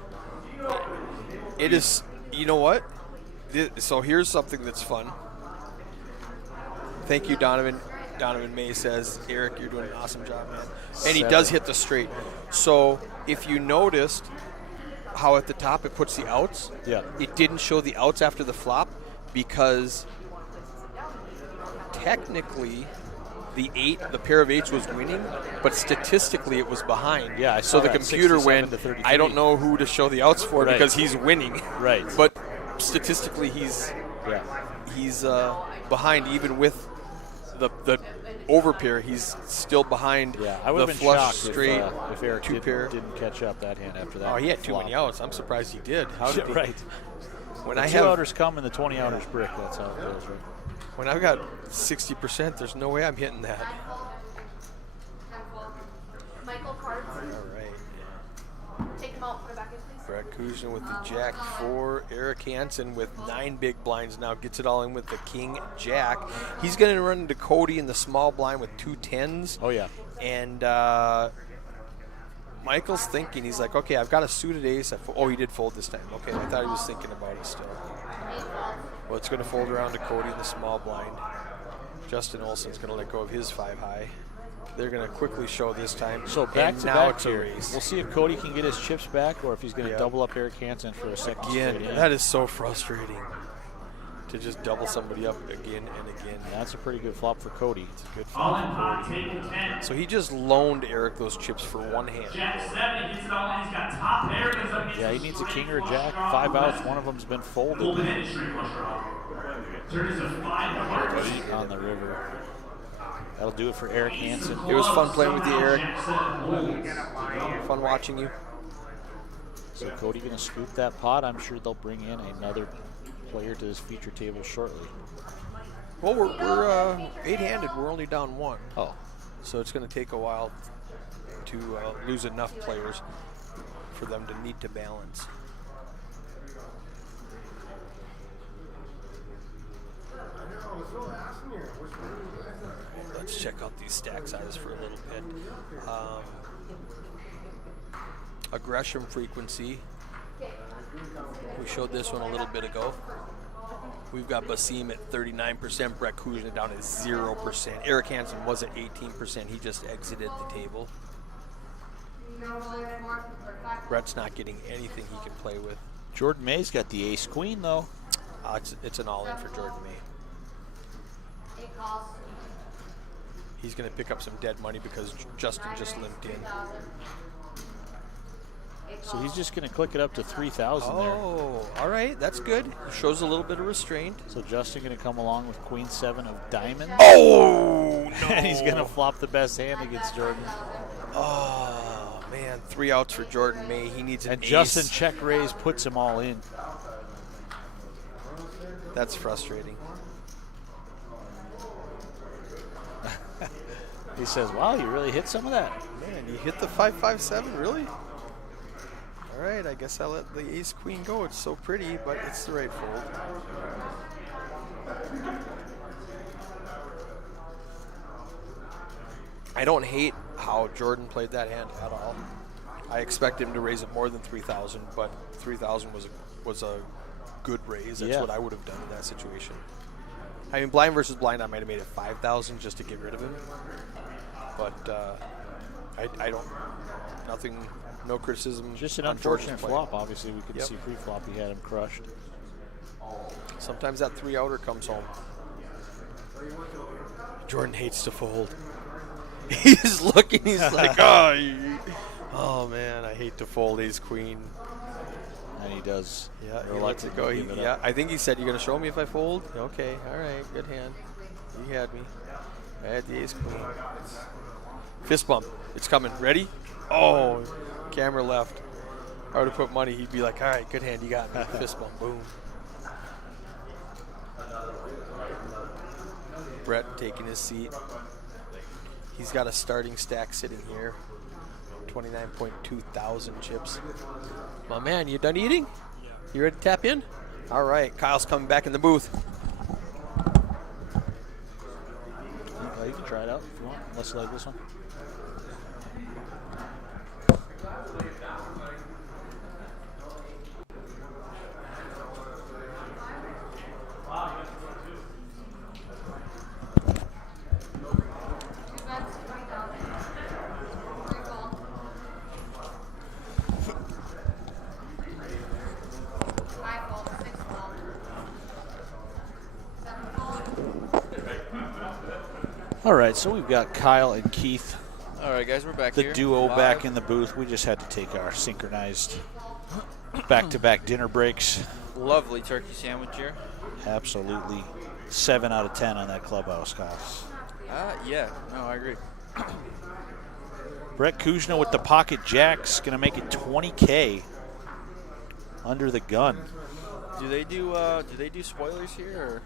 It is, you know what? So here's something that's fun. Thank you, Donovan. Donovan May says, Eric, you're doing an awesome job, man. And he does hit the straight. So if you noticed how at the top it puts the outs, Yeah. it didn't show the outs after the flop because technically the pair of 8s was winning, but statistically it was behind. Yeah, I so saw the that, computer 67 went, to 33. I don't know who to show the outs for Right. because he's winning. Right. But statistically he's Yeah. behind even with the overpair, he's still behind Yeah, I would the have been flush shocked straight if Eric two pair. didn't catch up that hand after that. Oh, he had too flop. many outs. I'm surprised he did. How did he? Right. When The I two have outers come and the 20 outers brick. That's how it goes, right? when I've got 60%, there's no way I'm hitting that. Michael cards. All right. Take them out. Put it back in, please. Brett Kushner with the Jack 4. Eric Hansen with 9 big blinds now gets it all in with the King Jack. He's going to run into Cody in the small blind with 2 10s. Oh, yeah. And Michael's thinking, he's like, okay, I've got a suited ace. Oh, he did fold this time. Okay, I thought he was thinking about it still. Well, it's going to fold around to Cody in the small blind. Justin Olson's going to let go of his 5 high. They're going to quickly show this time. So back and to now back it's here. a race. We'll see if Cody can get his chips back or if he's going to Yeah. double up Eric Hansen for a second Again, straight hand. that is so frustrating to just double somebody up again and again. That's a pretty good flop for Cody. It's a good All flop in for pot, Cody. table 10. So he just loaned Eric those chips for 1 hand. Jack 7 gets it all in. He's got top pair. Goes up against Yeah, he the needs a straight king or a flush jack. draw. 5 outs. One of them's been folded Open-ended straight flush draw. Turn is a 5 hearts. on the river. That'll do it for Eric Hansen. It was fun playing with you, Eric. Jack 7 Fun watching you. So Cody going to scoop that pot. I'm sure they'll bring in another player to this feature table shortly. Well, we're 8-handed. We're only down 1. Oh, So it's going to take a while to lose enough players for them to need to balance. Let's check out these stack sizes for a little bit. Aggression frequency. We showed this one a little bit ago. We've got Basim at 39%, Brett Kushner down at 0%. Eric Hansen was at 18%. He just exited the table. Brett's not getting anything he can play with. Jordan May's got the ace queen, though. It's an all-in for Jordan May. He's going to pick up some dead money because Justin just limped in. So he's just going to click it up to 3,000 there. Oh, all right. That's good. Shows a little bit of restraint. So Justin going to come along with queen 7 of diamonds. Oh, no. And he's going to flop the best hand against Jordan. Oh, man. 3 outs for Jordan May. He needs an And ace. Justin check raise puts him all in. That's frustrating. He says, wow, you really hit some of that. Man, you hit the 5-5-7, really? All right, I guess I'll let the ace queen go. It's so pretty, but it's the right fold. I don't hate how Jordan played that hand at all. I expect him to raise it more than 3,000, but 3,000 was a good raise. That's Yeah. what I would have done in that situation. I mean, blind versus blind, I might have made it 5,000 just to get rid of him. But I don't, nothing, no criticism. Just an on Jordan's unfortunate play. flop. Obviously, we could Yep. see pre-flop he had him crushed. Sometimes that 3-outer comes home. Jordan hates to fold. He's looking, he's like, oh man, I hate to fold ace queen. And he does. Yeah, he lets it go. Give it Yeah, up. I think he said, "You're gonna show me if I fold." Okay, all right, good hand. You had me. I had the ace queen. Fist bump. It's coming. Ready? Oh, camera left. I would have put money. He'd be like, "All right, good hand. You got me." Fist bump. Boom. Brett taking his seat. He's got a starting stack sitting here. 29.2 thousand chips. My man, you done eating? Yeah. You ready to tap in? All right, Kyle's coming back in the booth. You can try it out if you want. Unless you like this one. All right, so we've got Kyle and Keith, All right, guys, we're back the here. duo, live. back in the booth. We just had to take our synchronized back-to-back dinner breaks. Lovely turkey sandwich here. Absolutely 7 out of 10 on that clubhouse, Kyle. Yeah, no, I agree. Brett Kushner with the pocket jacks, going to make it 20K under the gun. Do they do spoilers here?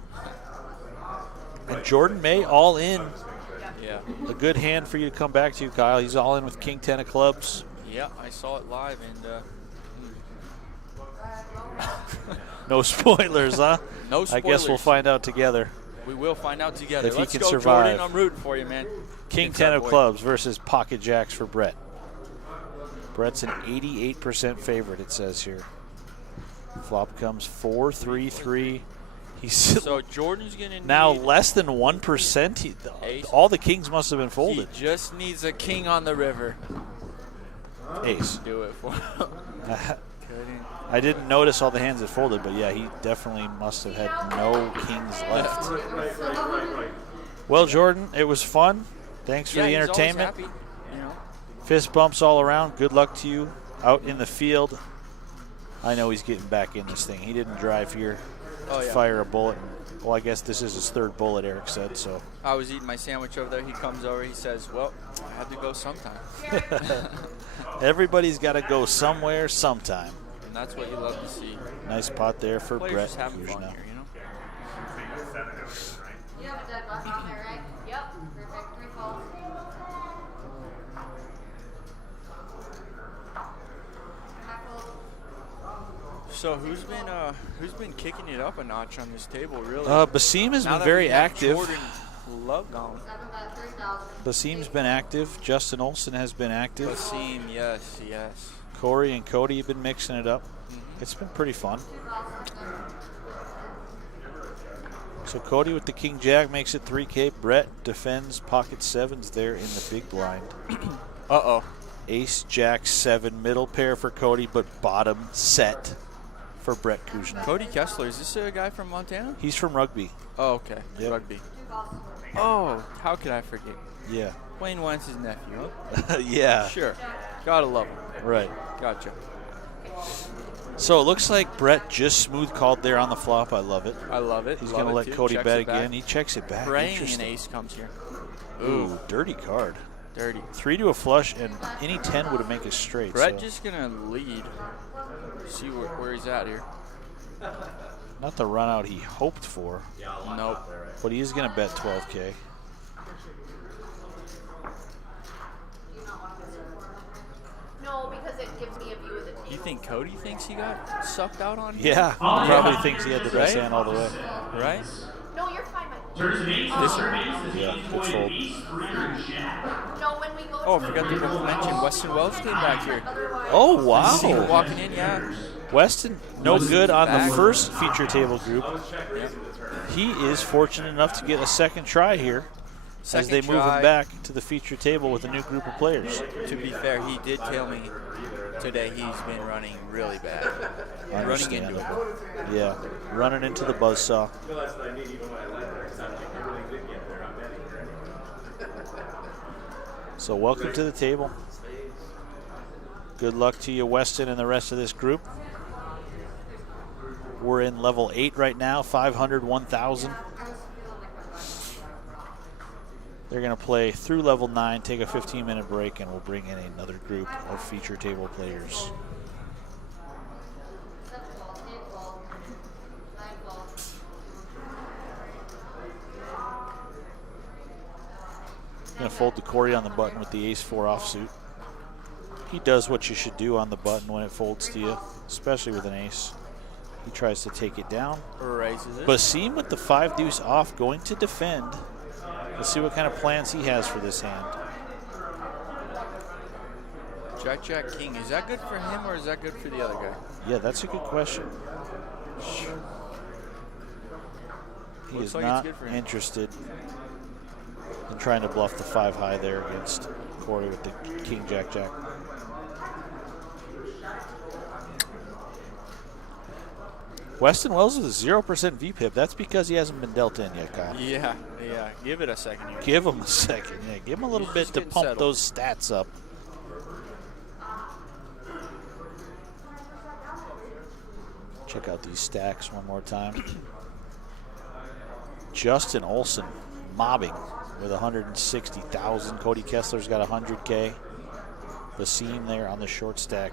And Jordan May all in. Yeah. A good hand for you to come back to, Kyle. He's all in with King 10 of clubs. Yeah, I saw it live, and No spoilers, huh? no spoilers. I guess we'll find out together. We will find out together. If he Let's can go, survive. Jordan. I'm rooting for you, man. King Good 10 job, of boy. clubs versus pocket jacks for Brett. Brett's an 88% favorite, it says here. Flop comes 4-3-3. He's So Jordan's gonna now need less than 1%. Ace. All the kings must have been He folded. just needs a king on the river. Ace. Do it for him. I didn't notice all the hands that folded, but yeah, he definitely must have had no kings left. Well, Jordan, it was fun. Thanks for Yeah, the he's always entertainment. happy, you know. Fist bumps all around. Good luck to you out in the field. I know he's getting back in this thing. He didn't drive here Oh, to yeah. fire a bullet. Well, I guess this is his third bullet, Eric said, so. I was eating my sandwich over there. He comes over. He says, "Well, I had to go sometime," Everybody's got to go somewhere sometime. and that's what you love to see. Nice pot there for Players Brett just having fun Kushner. here, you know. You have a dead buck on there, right? Yep. Perfect. 3 falls. So who's been kicking it up a notch on this table, really? Basim has Now been that very we have active. Jordan Love gone. 7 bet 3,000. Basim's been active. Justin Olson has been active. Basim, yes. Corey and Cody have been mixing it up. It's been pretty fun. 2,000. So Cody with the King Jack makes it 3K. Brett defends pocket sevens there in the big blind. Uh-oh. Ace, Jack, 7, middle pair for Cody, but bottom set for Brett Kushner. Cody Kessler, is this a guy from Montana? He's from Rugby. Oh, okay. Yep. Rugby. 2,000. Oh, how could I forget? Yeah. Wayne Wentz's nephew, huh? Yeah. Sure. Gotta love him. Right. Gotcha. So it looks like Brett just smooth called there on the flop. I love it. I love it. He's Love going to it let too. Cody Checks bet it back. again. He checks it back. Praying an Interesting. ace comes here. Ooh, dirty card. Dirty. 3 to a flush, and any 10 would have make it straight. Brett so. just gonna lead. See where he's at here. Not the run out he hoped for, Nope. but he is going to bet 12K. No, because it gives me a view of the table. You think Cody thinks he got sucked out on? Yeah, he probably thinks he had the best Right? hand all the way. Right? No, you're fine, Mike. Turns of ace, This turn ace, Yeah, good fold. ace, 300 jack. No, when we go Oh, I to forgot to mention Weston Wells came back here. otherwise. Oh, See him wow. walking in, yeah. Weston, no good on back. the first feature table group. Yep. He is fortunate enough to get a second try here as they move him back to the feature table with a new group of players. To be fair, he did tell me today he's been running really bad. Running into him. Understandable. Yeah, running into the buzzsaw. So welcome to the table. Good luck to you, Weston, and the rest of this group. We're in level 8 right now, 500, 1,000. They're going to play through level 9, take a 15-minute break, and we'll bring in another group of feature table players. Going to fold the Corey on the button with the ace-4 offsuit. He does what you should do on the button when it folds to you, especially with an ace. He tries to take it down. Raises it. Basim with the 5-deuce off, going to defend. Let's see what kind of plans he has for this hand. Jack, Jack, King. Is that good for him or is that good for the other guy? Yeah, that's a good question. He Looks is like it's not good for him. interested in trying to bluff the 5 high there against Corey with the King, Jack, Jack. Weston Wells with a 0% VPIP. That's because he hasn't been dealt in yet, Kyle. Yeah. Give it a second here. Give him a second. Yeah, give him a little He's bit just to getting pump settled. those stats up. Check out these stacks one more time. Justin Olson mobbing with 160,000. Cody Kessler's got 100K. Basim there on the short stack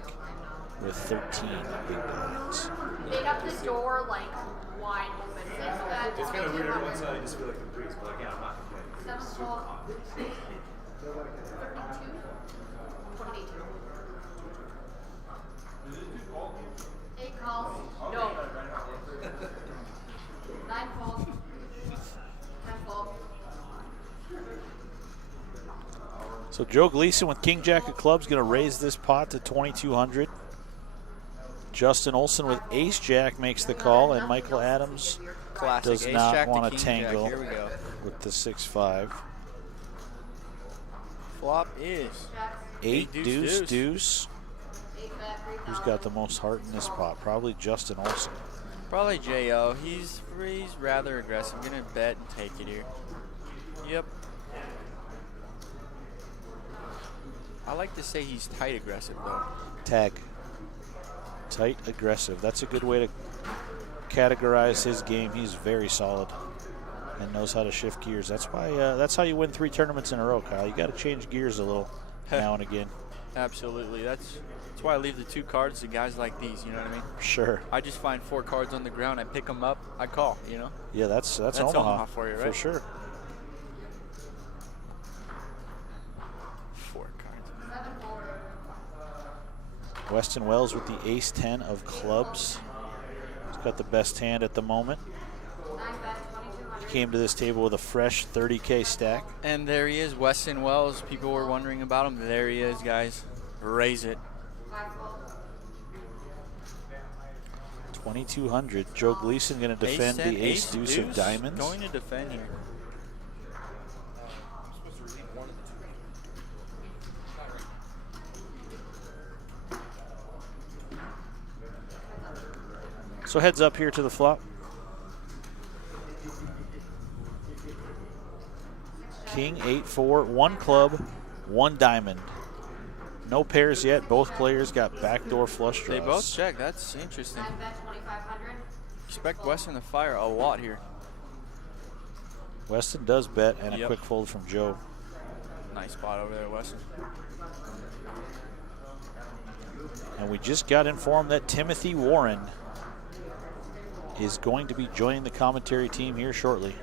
with 13 big blinds. They got the door like wide open. It's kind of weird. Every once in a while, you just feel like the breeze, but again, I'm not complaining. 7 ball. 32. 22. 8 calls. No. 9 calls. 10 calls. So Joe Gleason with King Jack of Clubs going to raise this pot to 2,200. Justin Olson with Ace Jack makes the call, and Michael Adams Classic does Ace not Jack to want to King tangle Jack. Here we go. with the 6-5. Flop is 8 deuce, deuce deuce. deuce. Who's got the most heart in this pot? Probably Justin Olson. probably J.O. He's rather aggressive. I'm going to bet and take it here. Yep. I like to say he's tight aggressive, though. Tag. Tight aggressive. That's a good way to categorize his game. He's very solid and knows how to shift gears. That's why. That's how you win 3 tournaments in a row, Kyle. You got to change gears a little now and again. Absolutely. That's why I leave the 2 cards to guys like these. You know what I mean? Sure. I just find 4 cards on the ground. I pick them up. I call. You know? Yeah, that's Omaha. Omaha for you, right? For sure. 4 cards. Weston Wells with the ace-10 of clubs. He's got the best hand at the moment. He came to this table with a fresh 30K stack. And there he is, Weston Wells. People were wondering about him. There he is, guys. Raise it. 2,200. Joe Gleason going to defend Ace-10, the ace-deuce of diamonds. Going to defend here. So heads up here to the flop. King 8-4, 1 club, 1 diamond. No pairs yet. Both players got backdoor flush draws. They both check. That's interesting. Expect Weston to fire a lot here. Weston does bet, and a Yep. quick fold from Joe. Nice spot over there, Weston. And we just got informed that Timothy Warren is going to be joining the commentary team here shortly.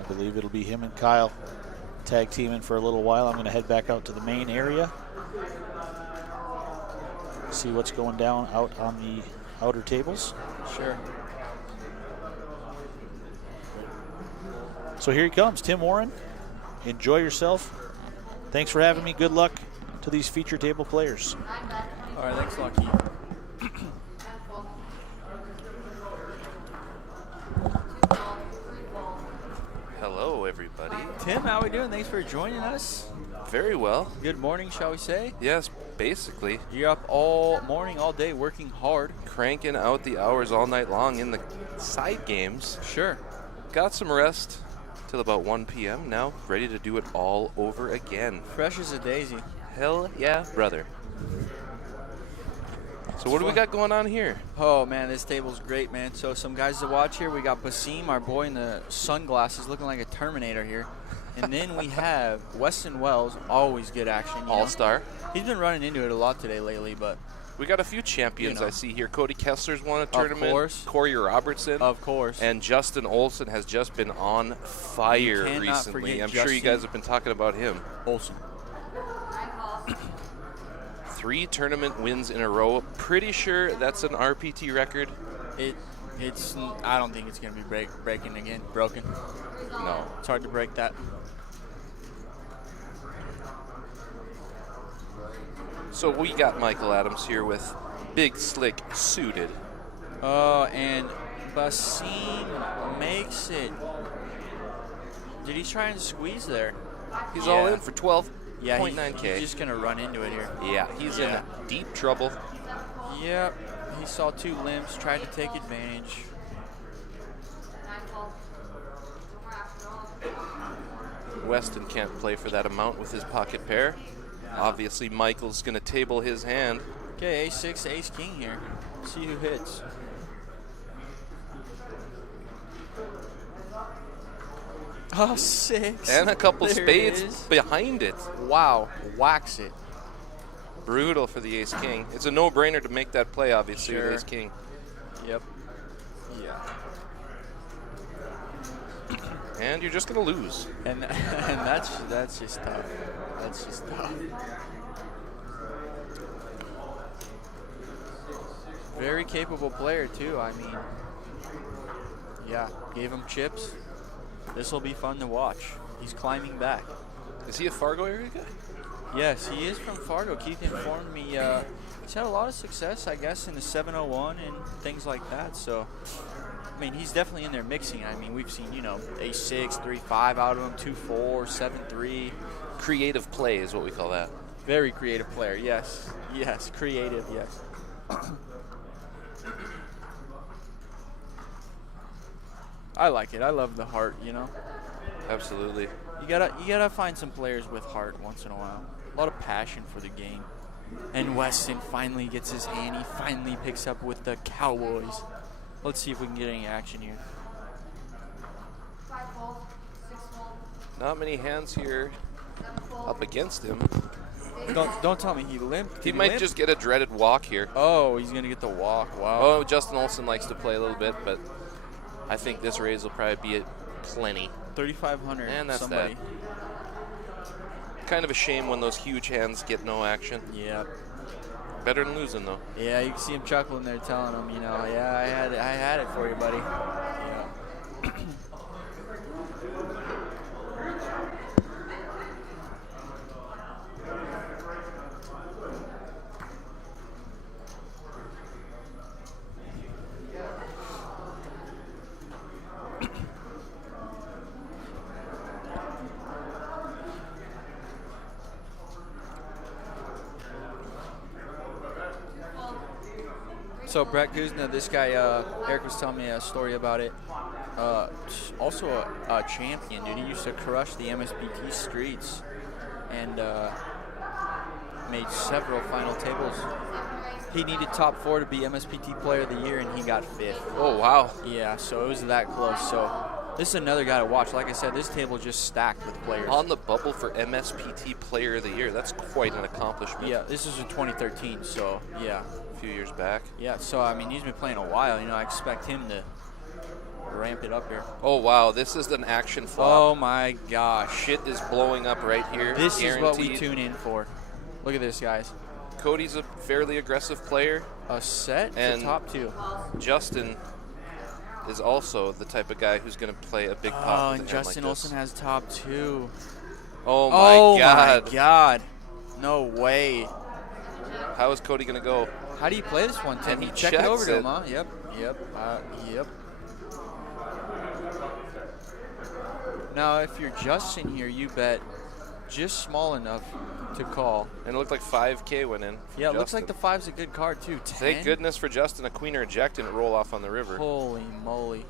I believe it'll be him and Kyle tag teaming for a little while. I'm going to head back out to the main area, see what's going down out on the outer tables. Sure. So here he comes, Tim Warren. Enjoy yourself. Thanks for having me. Good luck to these feature table players. All right, thanks a lot, Keith. Hello, everybody. Tim, how we doing? Thanks for joining us. Very well. Good morning, shall we say? Yes, basically. You're up all morning, all day, working hard. Cranking out the hours all night long in the side games. Sure. Got some rest till about 1 p.m. Now ready to do it all over again. Fresh as a daisy. Hell yeah, brother. So what do we got going on here? Oh, man, this table's great, man. So some guys to watch here. We got Basim, our boy in the sunglasses, looking like a Terminator here. And then we have Weston Wells, always good action. you know. All-star. He's been running into it a lot today lately, but We got a few champions You know. I see here. Cody Kessler's won a tournament. course. Corey Robertson. of course. And Justin Olson has just been on fire cannot recently. forget I'm sure you Justin. guys have been talking about him. Olson. 3 tournament wins in a row. Pretty sure that's an RPT record. It's. I don't think it's going to be breaking again. Broken. No. It's hard to break that. So we got Michael Adams here with Big Slick suited. Oh, and Basim makes it. Did he try and squeeze there? He's Yeah. all in for 12.9K. Yeah, he's just going to run into it here. Yeah, he's in deep trouble. Yep. He saw 2 limps, tried to take advantage. Weston can't play for that amount with his pocket pair. Obviously, Michael's going to table his hand. Okay, ace-6, ace-king here. See who hits. Oh, 6. And a couple There it spades is. behind it. Wow, whacks it. Brutal for the ace-king. It's a no-brainer to make that play, obviously, Sure. with ace-king. Yep. Yeah. And you're just going to lose. And that's just tough. That's just tough. Very capable player too. I mean, yeah, gave him chips. This will be fun to watch. He's climbing back. Is he a Fargo area guy? Yes, he is from Fargo. Keith informed me he's had a lot of success, I guess, in the 701 and things like that. So, I mean, he's definitely in there mixing. I mean, we've seen, you know, ace-6, 3-5 out of him, 2-4, 7-3. Creative play is what we call that. Very creative player, yes. Yes, creative, yes. I like it. I love the heart, you know. Absolutely. You gotta find some players with heart once in a while. A lot of passion for the game. And Weston finally gets his hand. He finally picks up with the Cowboys. Let's see if we can get any action here. Not many hands here up against him. Don't tell me he limped. He Did might limp? just get a dreaded walk here. Oh, he's gonna get the walk. Wow. Oh, Justin Olson likes to play a little bit, but I think this raise will probably be at plenty. 3,500. And that's somebody. that. Kind of a shame when those huge hands get no action. Yeah. Better than losing, though. Yeah, you can see him chuckling there, telling him, you know, yeah, I had it for you, buddy. Yeah. So Brett Guzman, this guy, Eric was telling me a story about it. Also a champion, dude. He used to crush the MSBT streets and made several final tables. He needed top 4 to be MSPT Player of the Year, and he got 5th. Oh, wow. Yeah, so it was that close. So this is another guy to watch. Like I said, this table just stacked with players. On the bubble for MSPT Player of the Year. That's quite an accomplishment. Yeah, this is in 2013, so yeah. A few years back. Yeah, so I mean, he's been playing a while. You know, I expect him to ramp it up here. Oh, wow. This is an action flop. Oh, my gosh. Shit is blowing up right here. This is what we Guaranteed. tune in for. Look at this, guys. Cody's a fairly aggressive player. A set And to top 2. Justin is also the type of guy who's going to play a big pot. Oh, with and a hand Justin like Olson this. has top 2. Oh, my Oh, God. my God. No way. How is Cody going to go? How do you play this one, Tim? And he Check it over checks to it. him, huh? Yep. Yep. Now, if you're Justin here, you bet just small enough to call. And it looked like 5K went in. for Yeah, it looks like Justin. the 5's a good card, too. 10? Thank goodness for Justin. A queen or a jack didn't roll off on the river. Holy moly.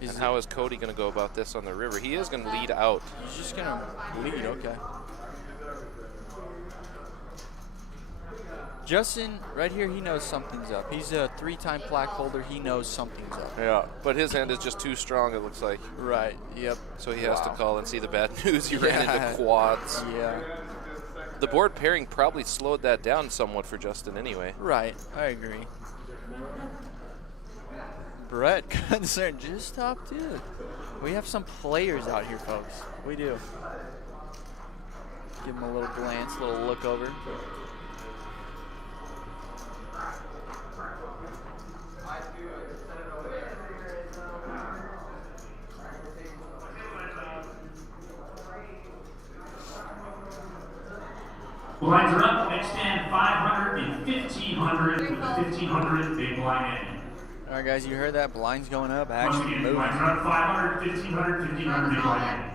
And how is Cody going to go about this on the river? He is going to lead out. He's just going to lead, okay. Justin, right here, he knows something's up. He's a 3-time plaque holder. He knows something's up. Yeah. But his hand is just too strong, it looks like. Right, yep. So he has to Wow. call and see the bad news. He ran Yeah. into quads. Yeah. The board pairing probably slowed that down somewhat for Justin anyway. Right, I agree. Brett concerned, just top 2. We have some players out here, folks. We do. Give him a little glance, a little look over. Blinds are up. Next stand 500 and 1,500 with the 1,500 big blind in. All right, guys, you heard that? Blinds going up. Once Action again, moving. blinds are up 500, 1,500, 1,500 big blind in.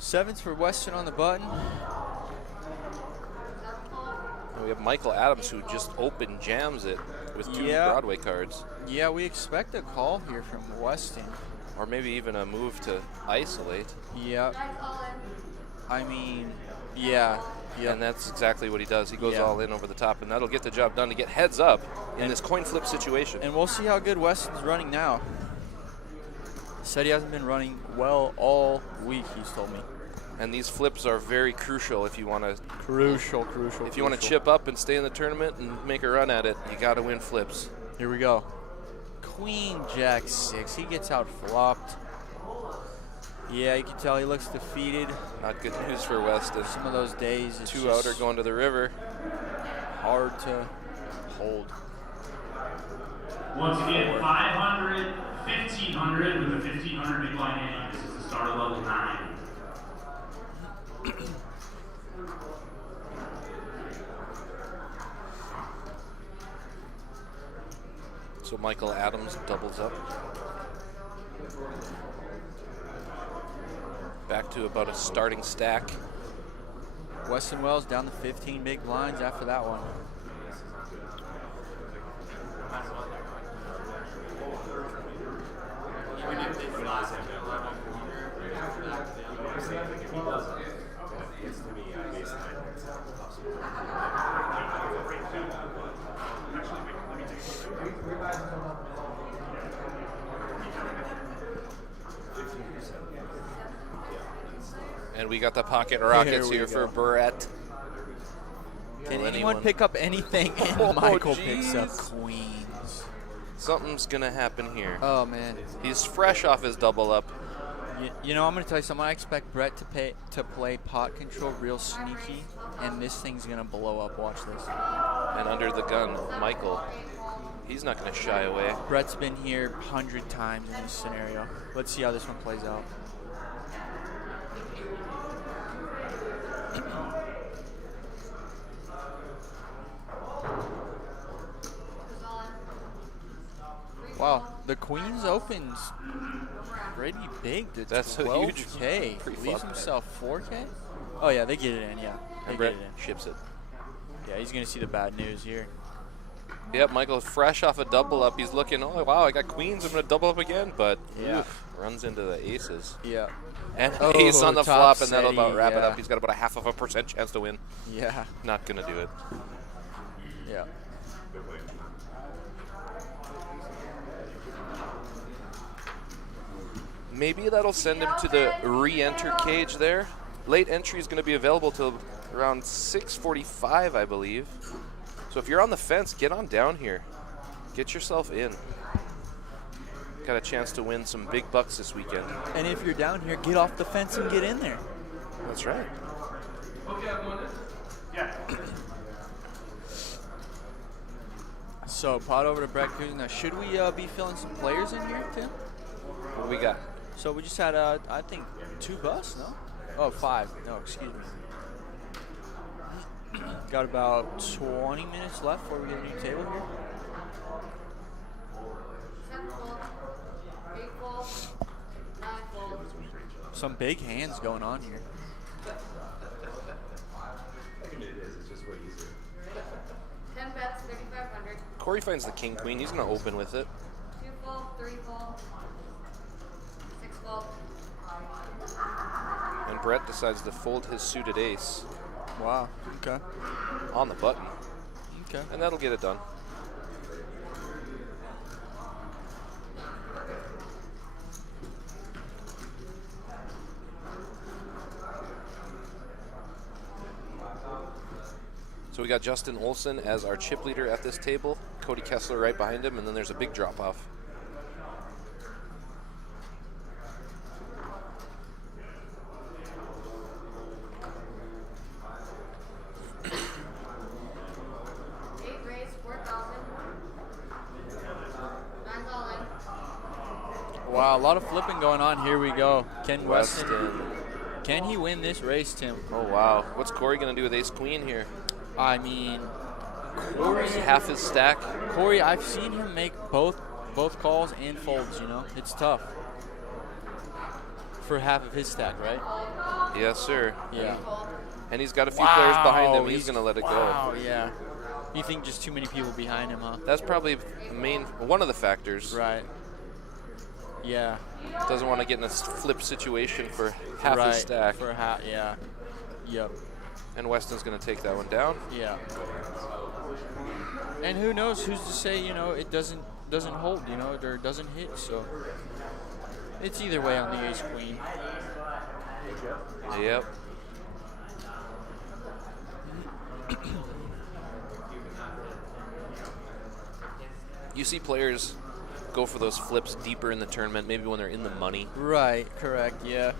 7's for Weston on the button. And we have Michael Adams who just open jams it with 2 Yeah. Broadway cards. Yeah, we expect a call here from Weston. Or maybe even a move to isolate. Yep. I mean, yeah. Yep. And that's exactly what he does. He goes Yeah. all in over the top, and that'll get the job done to get heads up in this coin flip situation. And we'll see how good Weston's running now. Said he hasn't been running well all week, he's told me. And these flips are very crucial if you want to Crucial. if you want to chip up and stay in the tournament and make a run at it. You got to win flips. Here we go. Queen Jack 6. He gets out flopped. Yeah, you can tell he looks defeated. Not good news for Weston. Some of those days, it's 2 outer going to the river. hard to hold. Once again, 500, 1500 with a 1500 big line ante. This is the start of level 9. So Michael Adams doubles up. Back to about a starting stack. Weston Wells down to 15 big blinds after that one. And we got the pocket rockets here for Barrett. Can Will anyone pick up anything? And Oh, Michael picks up jeez. queens. Something's gonna happen here. Oh man. He's fresh off his double up. You know, I'm gonna tell you something. I expect Brett to play pot control real sneaky, and this thing's gonna blow up. Watch this. And under the gun, Michael. He's not gonna shy away. Brett's been here 100 times in this scenario. Let's see how this one plays out. Wow, the Queens opens pretty big to That's a 12K. huge pre-flop Leaves bet. himself 4K? Oh yeah, they get it in, yeah. They And get Brett it in. ships it. Yeah, he's gonna see the bad news here. Yep, Michael's fresh off a double up. He's looking, oh wow, I got queens. I'm gonna double up again, but Yeah. runs into the aces. Yeah. And Oh, ace on the top flop, and that'll about setty, wrap it yeah. up. He's got about a 0.5% chance to win. Yeah. Not gonna do it. Yeah. Maybe that'll send him to the re-enter cage there. Late entry is going to be available till around 6:45, I believe. So if you're on the fence, get on down here. Get yourself in. Got a chance to win some big bucks this weekend. And if you're down here, get off the fence and get in there. That's right. So pot over to Brett Guzman. Now, should we be filling some players in here, Tim? What do we got? So we just had, I think, 2 busts, no? Oh, 5. No, excuse me. Got about 20 minutes left before we get a new table here. Some big hands going on here. I can do this, it's just way easier. 10 bets, 3,500. Corey finds the king queen. He's going to open with it. 2 full, 3 full, 6 full. And Brett decides to fold his suited ace Wow. Okay. on the button. Okay. And that'll get it done. So we got Justin Olson as our chip leader at this table. Cody Kessler right behind him, and then there's a big drop-off. Eight raise, 4,000. Nine's all in. Wow, a lot of flipping going on. Here we go. Can Weston, Weston. can he win this race, Tim? Oh, wow. What's Corey going to do with ace-queen here? I mean, Corey, Half his stack. Corey, I've seen him make both calls and folds, you know. It's tough. For half of his stack, right? Yes, sir. Yeah. And he's got a few players behind him. He's going to let it Wow, yeah. You think just too many people behind him, huh? go. That's probably one of the factors. Right. Yeah. Doesn't want to get in a flip situation for half right. his stack. For half, yeah. Yep. And Weston's going to take that one down. Yeah. And who knows? Who's to say? You know, it doesn't hold. You know, or doesn't hit. So It's either way on the ace-queen. Yep. You see players go for those flips deeper in the tournament, maybe when they're in the money. Right, correct, yeah.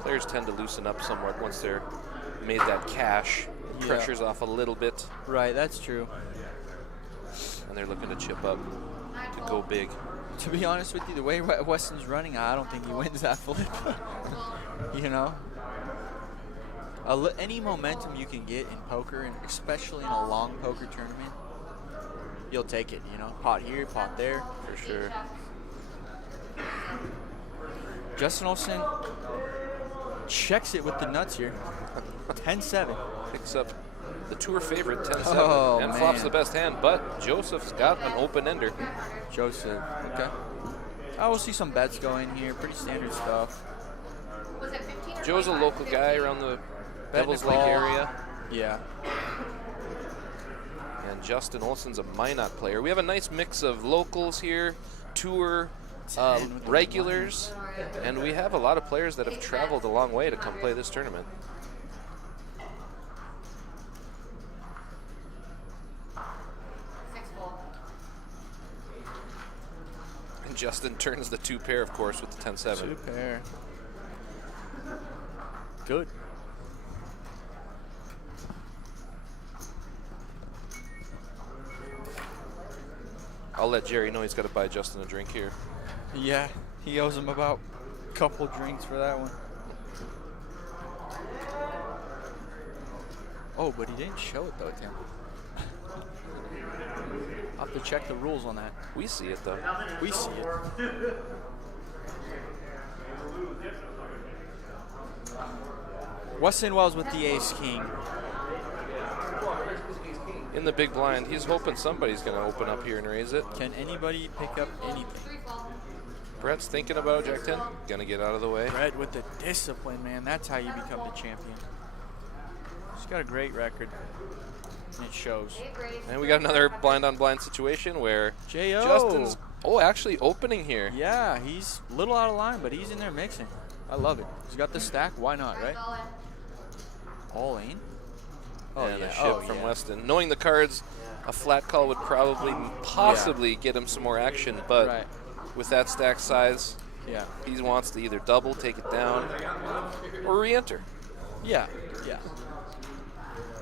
Players tend to loosen up somewhat once they're made that cash. Yeah. Pressure's off a little bit, Right, that's true. and they're looking to chip up to go big. To be honest with you, the way Weston's running, I don't think he wins that flip. You know? Any momentum you can get in poker, and especially in a long poker tournament, you'll take it, you know? Pot here, pot there. For sure. Justin Olson checks it with the nuts here. 10-7. Picks up the tour favorite, 10-7, Oh, and flops man. the best hand, but Joseph's got an open ender. Joseph, okay. I will see some bets go in here. Pretty standard stuff. Was it 15 or Joe's a 25? local guy around the Devil's Lake call. area, Yeah. and Justin Olson's a Minot player. We have a nice mix of locals here, tour, 10 with the regulars, and we have a lot of players that have traveled a long way to come play this tournament. Six full. And Justin turns the 2 pair, of course, with the 10-7. Two pair. Good. I'll let Jerry know he's got to buy Justin a drink here. Yeah, he owes him about a couple drinks for that one. Oh, but he didn't show it though, Tim. I'll have to check the rules on that. We see it, though. We see it. Weston Wells with the ace-king. In the big blind, he's hoping somebody's going to open up here and raise it. Can anybody pick up anything? Three full. Brett's thinking about Jack 10. Going to get out of the way. Brett with the discipline, man. That's how you become the champion. He's got a great record. And it shows. Eight raise. And we got another blind on blind situation where J.O. Justin's actually opening here. Yeah, he's a little out of line, but he's in there mixing. I love it. He's got the stack. Why not, right? All in. All in? Oh, And yeah. a ship from Weston. Knowing the cards, a flat call would probably possibly get him some more action, but Right. with that stack size, Yeah. he wants to either double, take it down, or re-enter. Yeah. Yeah.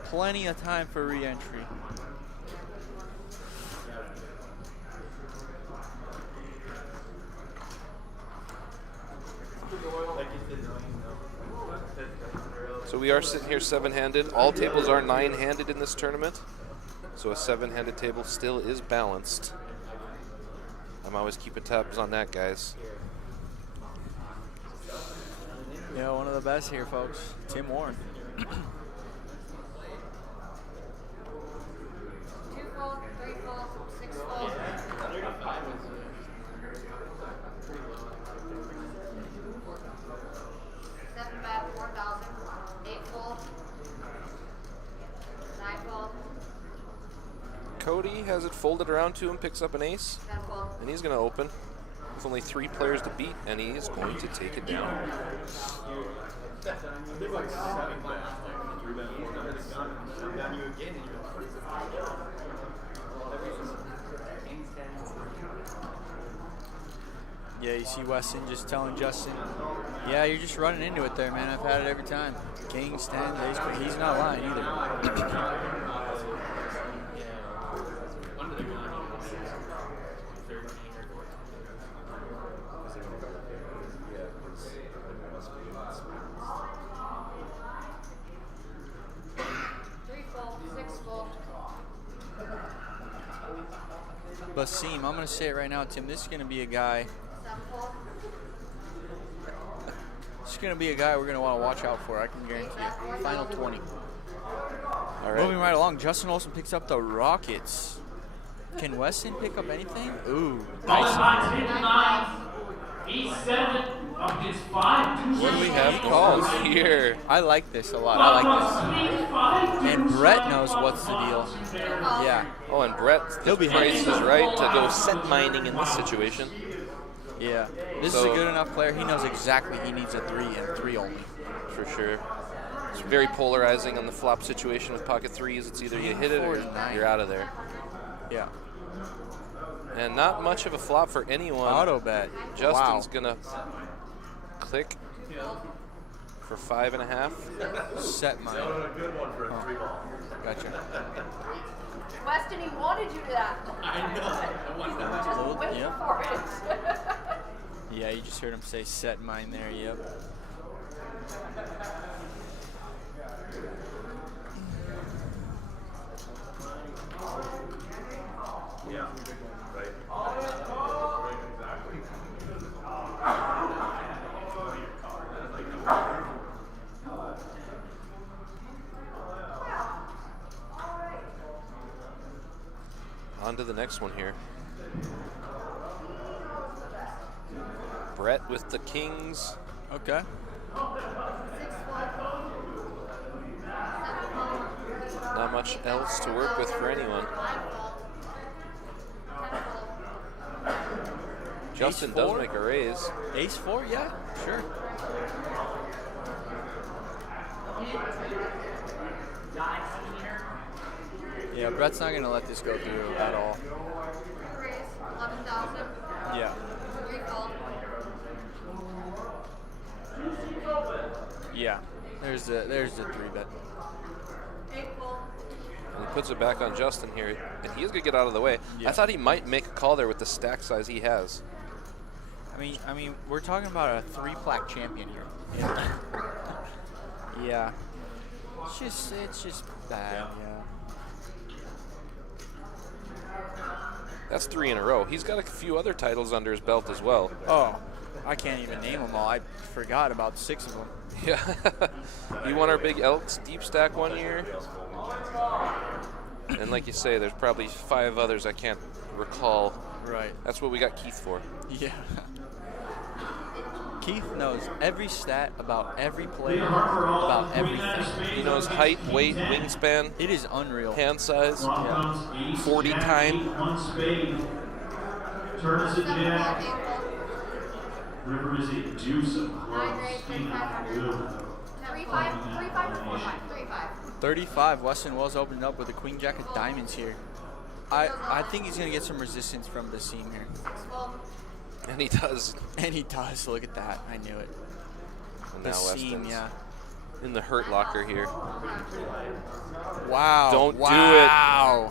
Plenty of time for re-entry. So we are sitting here 7-handed. All tables are 9-handed in this tournament. So a 7-handed table still is balanced. I'm always keeping tabs on that, guys. Yeah, one of the best here, folks. Tim Warren. Two full, three full, six full. Seven bet, 4,000. Eight full. Nine full. Cody has it folded around to him, picks up an ace, 10 full. and he's going to open with only 3 players to beat, and he is going to take it down. Yeah, you see Weston just telling Justin, yeah, you're just running into it there, man. I've had it every time. Kings, 10, ace, but he's not lying either. Three full, six full. Basim, I'm going to say it right now, Tim. This is going to be a guy. Seven full. This is going to be a guy we're going to want to watch out for. I can guarantee you. Final 20. All Moving right. right along, Justin Olson picks up the Rockets. Can Weston pick up anything? Ooh, Followed nice. by table 9, A7 up against 5. What do we have He calls. going here? I like this a lot. I like this. And Brett knows what's the deal. Yeah. Oh, and Brett, He'll be Price happy. is right to go set mining in this situation. Yeah. This So- is a good enough player. He knows exactly he needs a 3 and 3 only. For sure. It's very polarizing on the flop situation with pocket threes. It's either you hit it or 49. you're out of there. Yeah. And not much of a flop for anyone. Auto bet. Justin's Wow. gonna click for 5.5. Set mine. Oh, gotcha. Weston, he wanted you to that. I know. Just wait Yep. for it. Yeah, you just heard him say set mine there. Yep. On to the next one here. Brett with the kings. Okay. Not much else to work with for anyone. Justin does four? make a raise. Ace 4, yeah, sure. Yeah, Brett's not gonna let this go through at all. Raise 11,000. Yeah. Recall. Yeah. There's the 3-bet. Equal. And he puts it back on Justin here, and he's gonna get out of the way. Yeah. I thought he might make a call there with the stack size he has. I mean, we're talking about a 3-plaque champion here. Yeah. Yeah. It's just bad. Yeah. That's 3 in a row. He's got a few other titles under his belt as well. Oh, I can't even name them all. I forgot about 6 of them. Yeah. You won our big Elks deep stack one year. And like you say, there's probably 5 others I can't recall. Right. That's what we got Keith for. Yeah. Keith knows every stat about every player, about everything. He knows height, weight, wingspan, It is unreal. hand size, Yeah. 40 time. One spade. Turn is a jack. Equal. River is a deuce of Nine clubs. raise, King of blue. 3-5, 3-5 or 4-5? 3-5. 35. Weston Wells opened up with a queen jack of diamonds here. I think he's gonna get some resistance from the seam here, Well, And he does. and he does. Look at that. I knew it. And The now seam, Weston's yeah. in the hurt locker here. Wow. Don't do it. Wow.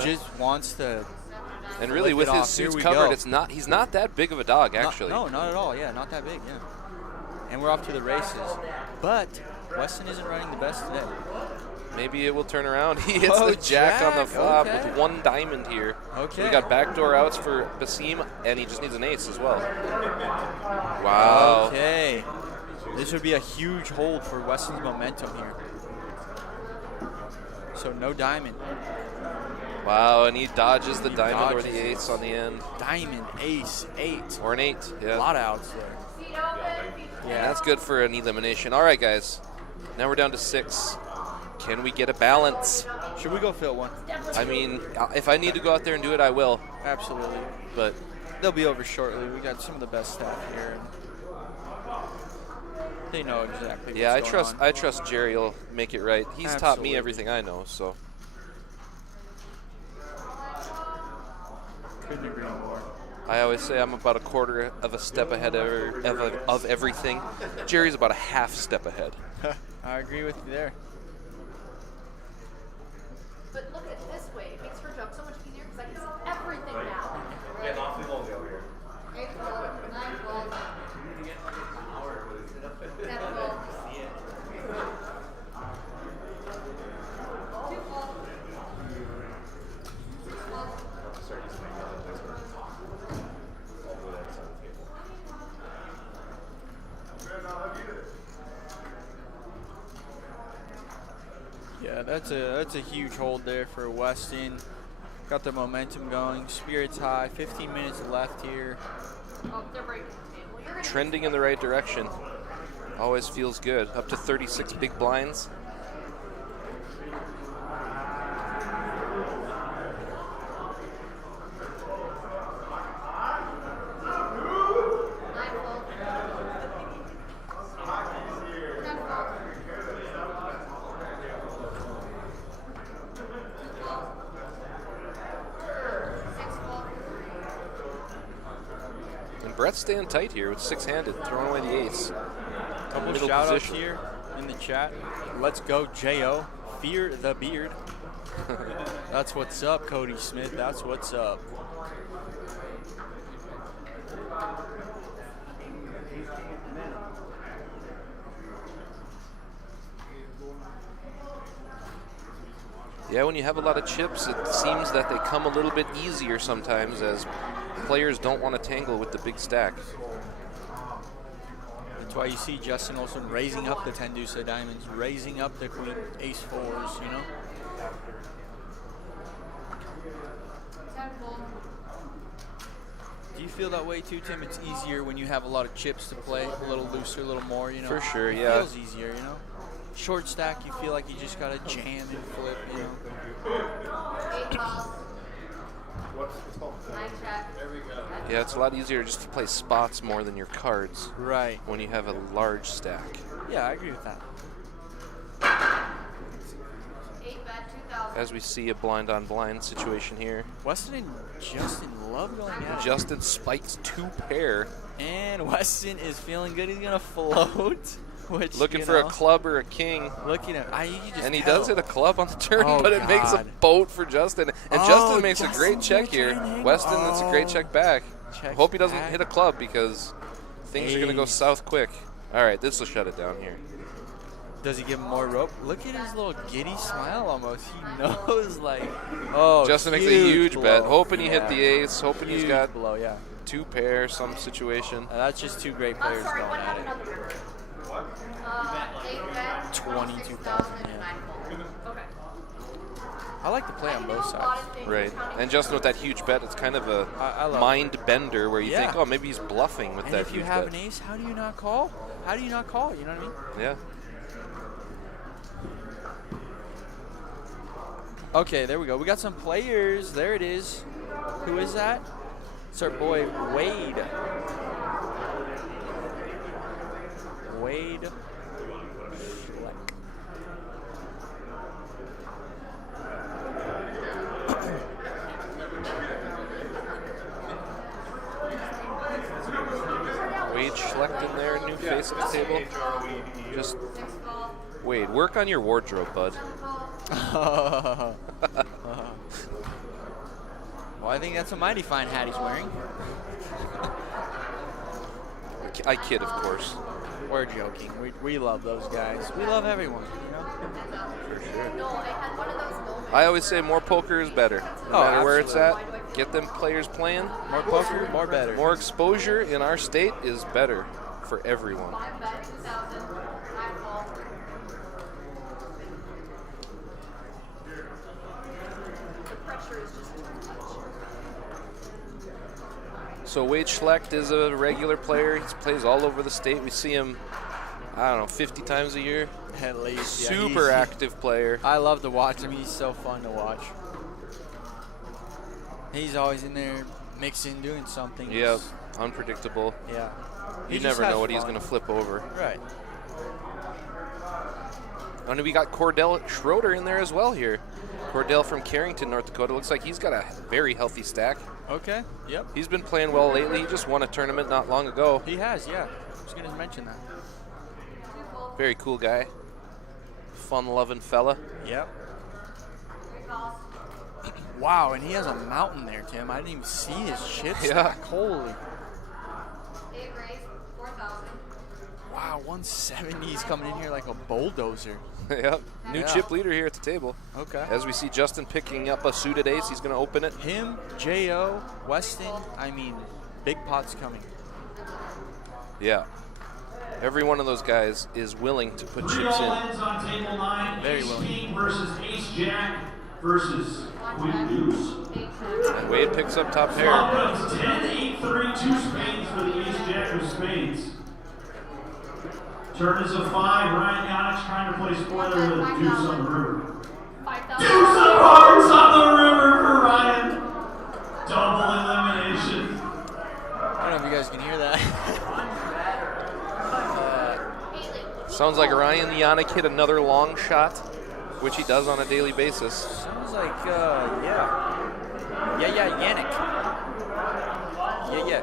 Just wants to. And really, Flip with it his off. Here suits we covered, go. he's not that big of a dog, actually. No, not at all. Yeah, not that big. Yeah. And we're off to the races. But Weston isn't running the best today. Maybe it will turn around. He hits Oh, the jack on the jack, flop okay. with 1 diamond here. Okay. We got backdoor outs for Basim, and he just needs an ace as well. Wow. Okay. This would be a huge hold for Weston's momentum here. So no diamond. Wow, and he dodges the He diamond or dodges the it. ace on the end. Diamond, ace, 8. Or an 8, A yeah. lot of outs there. seat open. Yeah. That's good for an elimination. All right, guys. Now we're down to 6. Can we get a balance? Should we go fill one? I mean, if I need to go out there and do it, I will. Absolutely. But They'll be over shortly. We got some of the best staff here. And they know exactly yeah, what's going on. I trust Jerry will make it right. He's taught Absolutely. me everything I know, so. Couldn't agree more. I always say I'm about a quarter of a step ahead of everything. Jerry's about a half step ahead. I agree with you there. But look at it this way. It makes her job so much easier because I can see everything now. Getting awfully lonely over here. 8 12, 9 12, 10 12, 2 12, 6 12. Start using my hand next one. All the way that's on the table. Yeah, that's a huge hold there for Weston. Got the momentum going. Spirits high. 15 minutes left here. Oh, they're breaking the table. You're gonna Trending in the right direction. Always feels good. Up to 36 big blinds. And Brett's staying tight here with six-handed, throwing away the ace. Couple Middle shout outs position. here in the chat. Let's go, J.O. Fear the beard. That's what's up, Cody Smith. That's what's up. Yeah, when you have a lot of chips, it seems that they come a little bit easier sometimes as players don't want to tangle with the big stack. That's why you see Justin Olson raising up the 10 deuce of diamonds, raising up the queen ace fours, you know? Do you feel that way too, Tim? It's easier when you have a lot of chips to play, a little looser, a little more, you know? For sure, It yeah. feels easier, you know? Short stack, you feel like you just gotta jam and flip, you know? 8 balls. What's called? 9 check. Yeah, it's a lot easier just to play spots more than your cards Right. when you have a large stack. Yeah, I agree with that. 8 bet 2,000. As we see a blind on blind situation here. Weston and Justin love going at it. Justin spikes 2 pair. And Weston is feeling good. He's gonna float. Which, Looking you for know, a club or a king. Looking at, you just And he tell. does hit a club on the turn, Oh, but it makes a God. boat for Justin. And Oh, Justin makes a Justin's great gonna check try here. and hang- Weston, that's a great Oh. check back. Checks Hope he doesn't back. hit a club because things are going to go Ace. south quick. All right, this will shut it down here. Does he give him more rope? Look at his little giddy smile almost. He knows, like, oh, Justin makes a huge bet, blow. hoping he hit Yeah. the ace, hoping he's Huge got blow, yeah. 2 pair, some situation. That's just two great I'm players sorry, going what at happened it. on the river? 8 bet 22,000, 26,000 and yeah. 9 fold. Okay. I like to play on both sides. Right. And Justin with that huge bet, it's kind of a I love mind bender where you Yeah. think, oh, maybe he's bluffing with And that if you huge have bet. an ace, how do you not call? How do you not call? You know what I mean? Yeah. Okay, there we go. We got some players. There it is. Who is that? It's our boy Wade. Wade Schlecht. Wade Schlecht in there, new face at the table. Just, 6 ball. Wade, work on your wardrobe, bud. Well, I think that's a mighty fine hat he's wearing. I kid, of course. We're joking. We love those guys. We love everyone. You know? For sure. No, I had one of those moments. I always say more poker is better. No Oh, matter where it's at, absolutely. get them players playing. More poker, more better. More exposure in our state is better for everyone. 5 bet 2,000. 9 fold. The pressure is just too much. So Wade Schlecht is a regular player. He plays all over the state. We see him, I don't know, 50 times a year. At least. Yeah, Super he's- active player. I love to watch him. He's so fun to watch. He's always in there mixing, doing something. Yep, unpredictable. Yeah. He You just never has know what he's fun. going to flip over. Right. And we got Cordell Schroeder in there as well here. Cordell from Carrington, North Dakota. Looks like he's got a very healthy stack. Okay. Yep. He's been playing well lately. He just won a tournament not long ago. He has, yeah. I was going to mention that. Very cool guy. Fun-loving fella. Yep. 3 calls. Wow, and he has a mountain there, Tim. I didn't even see his chip Yeah. stack. Holy. 8 raise. 4,000. Wow, 170. He's coming in here like a bulldozer. Yep. New Yeah. chip leader here at the table. Okay. As we see Justin picking up a suited ace, he's going to open it. Him, J.O., Weston, I mean, big pots coming. Yeah. Every one of those guys is willing to put 3 chips in. all-ins on table 9. Very Ace willing. King versus Ace Jack versus Queen Deuce. 8 check. And Wade picks up top pair. Flop comes 10, 8, 3, 2 spades for the Ace Jack of spades. Turn is a 5. Ryan Yannick trying to play spoiler with Deuce on the river. 5,000. Deuce of hearts on the river for Ryan. Double elimination. I don't know if you guys can hear that. Sounds like Ryan Yannick hit another long shot, which he does on a daily basis. Sounds like, yeah. Yeah, Yannick. Yeah.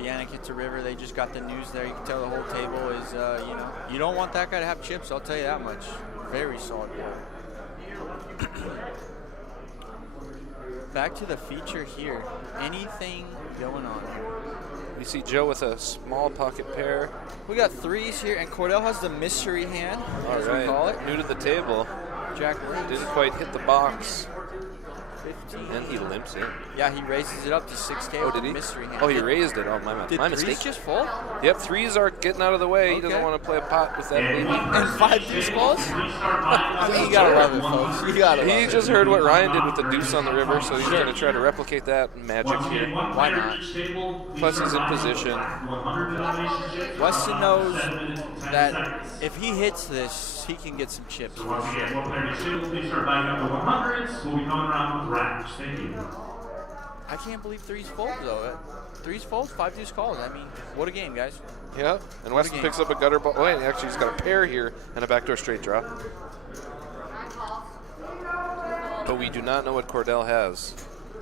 Yannick hits a river. They just got the news there. You can tell the whole table is, you know, you don't want that guy to have chips. I'll tell you that much. Very solid ball. Back to the feature here. Anything going on? We see Joe with a small pocket pair. We got threes here, and Cordell has the mystery hand, as we call it. New to the table. Jack limps. Didn't quite hit the box. 15. And he limps in. Yeah, he raises it up to 6K Oh, with did the he? mystery hand. Oh, he raised it. Oh, my Did mistake. threes just fold? Yep, threes are getting out of the way. He doesn't Okay. want to play a pot with that baby. And 5 deuce calls? I mean, you gotta love it, folks. You gotta love He it. just heard what Ryan did with the deuce on the river, so he's going to try to replicate that magic here. Why not? Plus, he's in position. Weston knows that if he hits this, he can get some chips. For Once sure. again, one player each table, please start buying up the 100s. We'll be coming around with wraps. Thank you. I can't believe threes fold, though. Threes fold, 5 deuce calls. I mean, what a game, guys. Yeah, and Weston picks up a gutter ball. Wait, actually, he's got a pair here and a backdoor straight draw. But we do not know what Cordell has.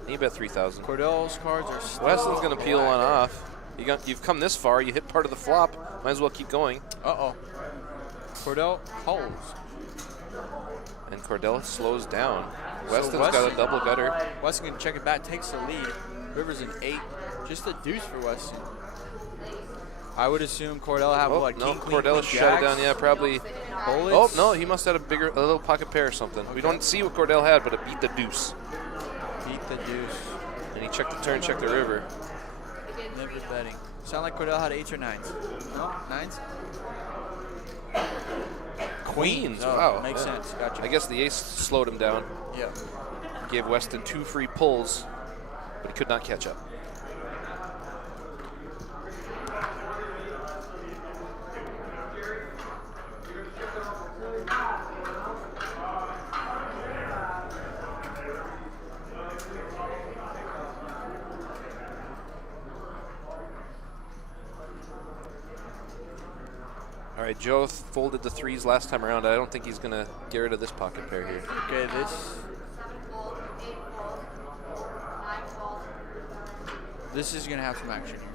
He bet 3,000. Cordell's cards are still Weston's going to peel one off. You've come this far. You hit part of the flop. Might as well keep going. Uh-oh. Cordell calls. And Cordell slows down. Weston's Weston- got a double gutter. Weston can check it back, takes the lead. River's an 8. Just a deuce for Weston. I would assume Cordell have Oh, what? no, King, queen, Cordell queen, shut it jacks? down. Yeah, probably. Bullets? Oh, no, he must have had a little pocket pair or something. We don't see what Cordell had, but it beat the deuce. Beat the deuce. And he checked the turn, checked the river. Never betting. Sound like Cordell had 8s or 9s. No, 9s? Queens, Oh, wow. makes yeah. sense. Gotcha. I guess the ace slowed him down. Yeah. Gave Weston 2 free pulls, but he could not catch up. All right, Joe folded the threes last time around. I don't think he's going to get rid of this pocket pair here. Okay, this is going to have some action here.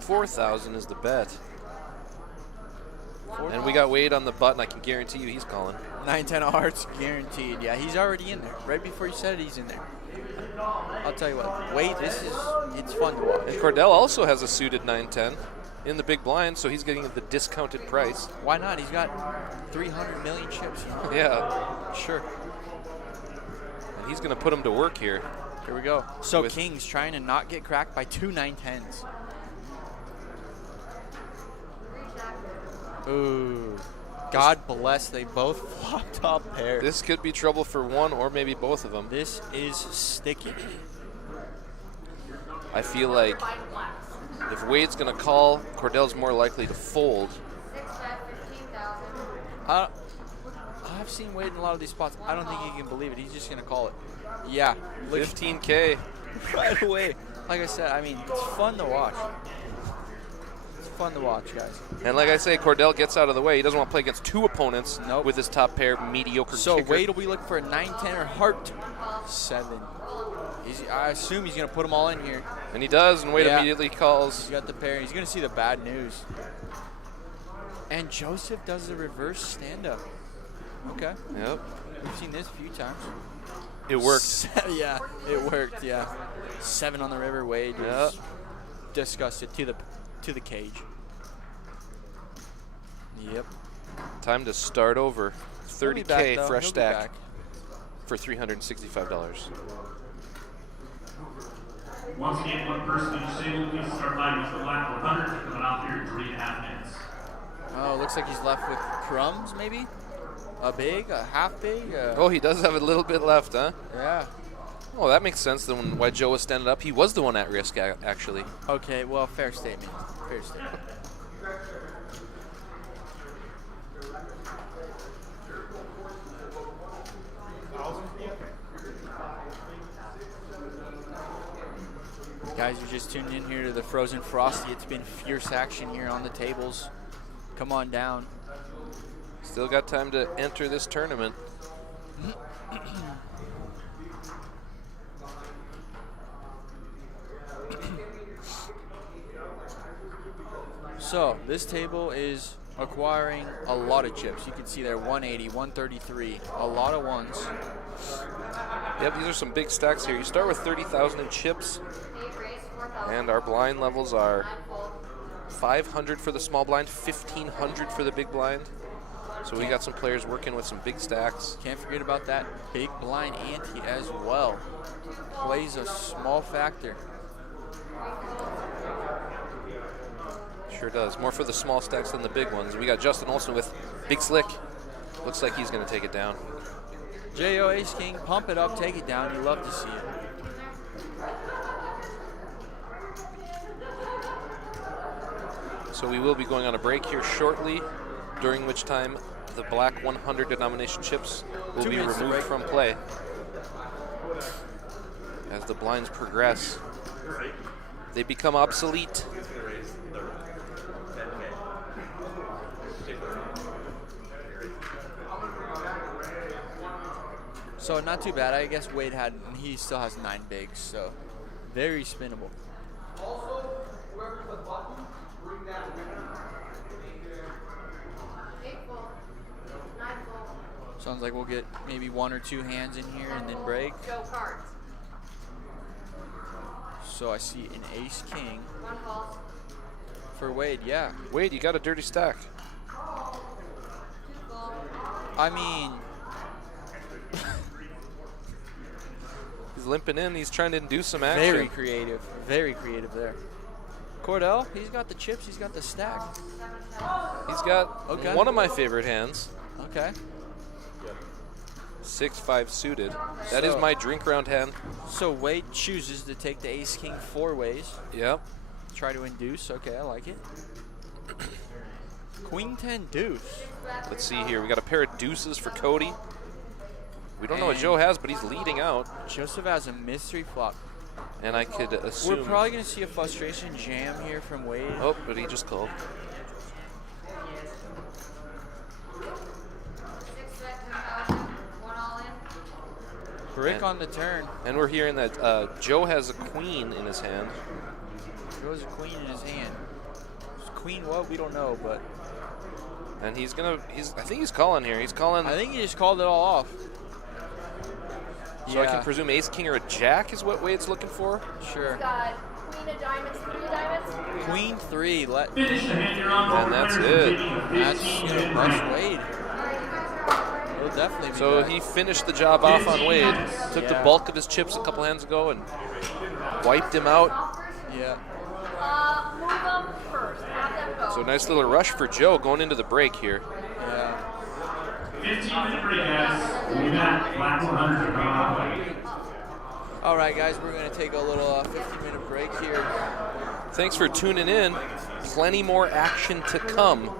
4,000 is the bet. And we got Wade on the button. I can guarantee you he's calling. 9-10 of hearts guaranteed. Yeah, he's already in there. Right before you said it, he's in there. I'll tell you what. Wade, it's fun to watch. And Cordell also has a suited 9-10 in the big blind, so he's getting the discounted price. Why not? He's got 300 million chips. Yeah. Sure. And he's going to put him to work here. Here we go. So With- King's trying to not get cracked by 2 9-10s. Ooh. God bless, they both flopped top pair. This could be trouble for one or maybe both of them. This is sticky. I feel like if Wade's going to call, Cordell's more likely to fold. I've seen Wade in a lot of these spots. I don't think he can believe it. He's just going to call it. Yeah. Look, 15K. right away. Like I said, I mean, it's fun to watch. It's fun to watch, guys. And like I say, Cordell gets out of the way. He doesn't want to play against 2 opponents Nope. with his top pair mediocre So kicker. Wade will be looking for a 9-10 or heart 7. I assume he's going to put them all in here. And he does, and Wade Yeah. immediately calls. He's got the pair. He's going to see the bad news. And Joseph does the reverse stand-up. Okay. Yep. We've seen this a few times. It worked. Yeah, it worked, yeah. 7 on the river. Wade was disgusted to the cage. Yep. Time to start over. He'll be back, 30K though. fresh He'll be stack back. for $365. Once again, one person each table, please start buying up the black 100. Coming out here in 3.5 minutes. Oh, looks like he's left with crumbs, maybe? A big, a half big? Oh, he does have a little bit left, huh? Yeah. Oh, that makes sense then why Joe was standing up. He was the one at risk, actually. Okay, well, fair statement. Fair statement. Guys, you're just tuned in here to the Frozen Frosty. It's been fierce action here on the tables. Come on down. Still got time to enter this tournament. So this table is acquiring a lot of chips. You can see there 180, 133, a lot of ones. Yep, these are some big stacks here. You start with 30,000 in chips, and our blind levels are 500 for the small blind, 1,500 for the big blind. So we got some players working with some big stacks. Can't forget about that big blind ante as well. Plays a small factor. Sure does. More for the small stacks than the big ones. We got Justin Olson with Big Slick. Looks like he's going to take it down. J.O. Ace King, pump it up, take it down. You love to see it. So we will be going on a break here shortly, during which time the black 100 denomination chips will 2 be minutes to removed break. from play. As the blinds progress, they become obsolete. So not too bad. I guess Wade he still has 9 bigs, so very spinnable. Sounds like we'll get maybe 1 or 2 hands in here and then break. Go cards. So I see an ace king for Wade. Yeah, Wade, you got a dirty stack. I mean, He's limping in. He's trying to induce some action. very creative there. Cordell, he's got the chips, he's got the stack. He's got Okay. one of my favorite hands, Okay. 6-5 suited. That is So- my drink round hand. So Wade chooses to take the ace king 4 ways. Yep. Try to induce. Okay, I like it. Queen 10 deuce. Let's see here. We got a pair of deuces for Cody. We don't know what And- Joe has, but he's leading out. Joseph has a mystery flop. And I could assume. We're probably going to see a frustration jam here from Wade. Oh, but he just called. Brick on the turn. And we're hearing that Joe has a queen in his hand. Joe's a queen in his hand. Queen what? We don't know, but And I think he's calling here. He's calling. I think he just called it all off. So I can presume ace, king, or a jack is what Wade's looking for. Sure. Got queen of diamonds, 3 of diamonds. Queen 3. Finish the hand you're on. And that's it. That's going to bust Wade. He'll definitely be So back. he finished the job off on Wade. Took the Yeah. bulk of his chips a couple hands ago and wiped him out. Yeah. Move them first. Have them go. So nice little rush for Joe going into the break here. Yeah. 15-minute break, guys. We'll be back. Black 100 are coming off. All right, guys, we're going to take a little 15-minute break here. Thanks for tuning in. Plenty more action to come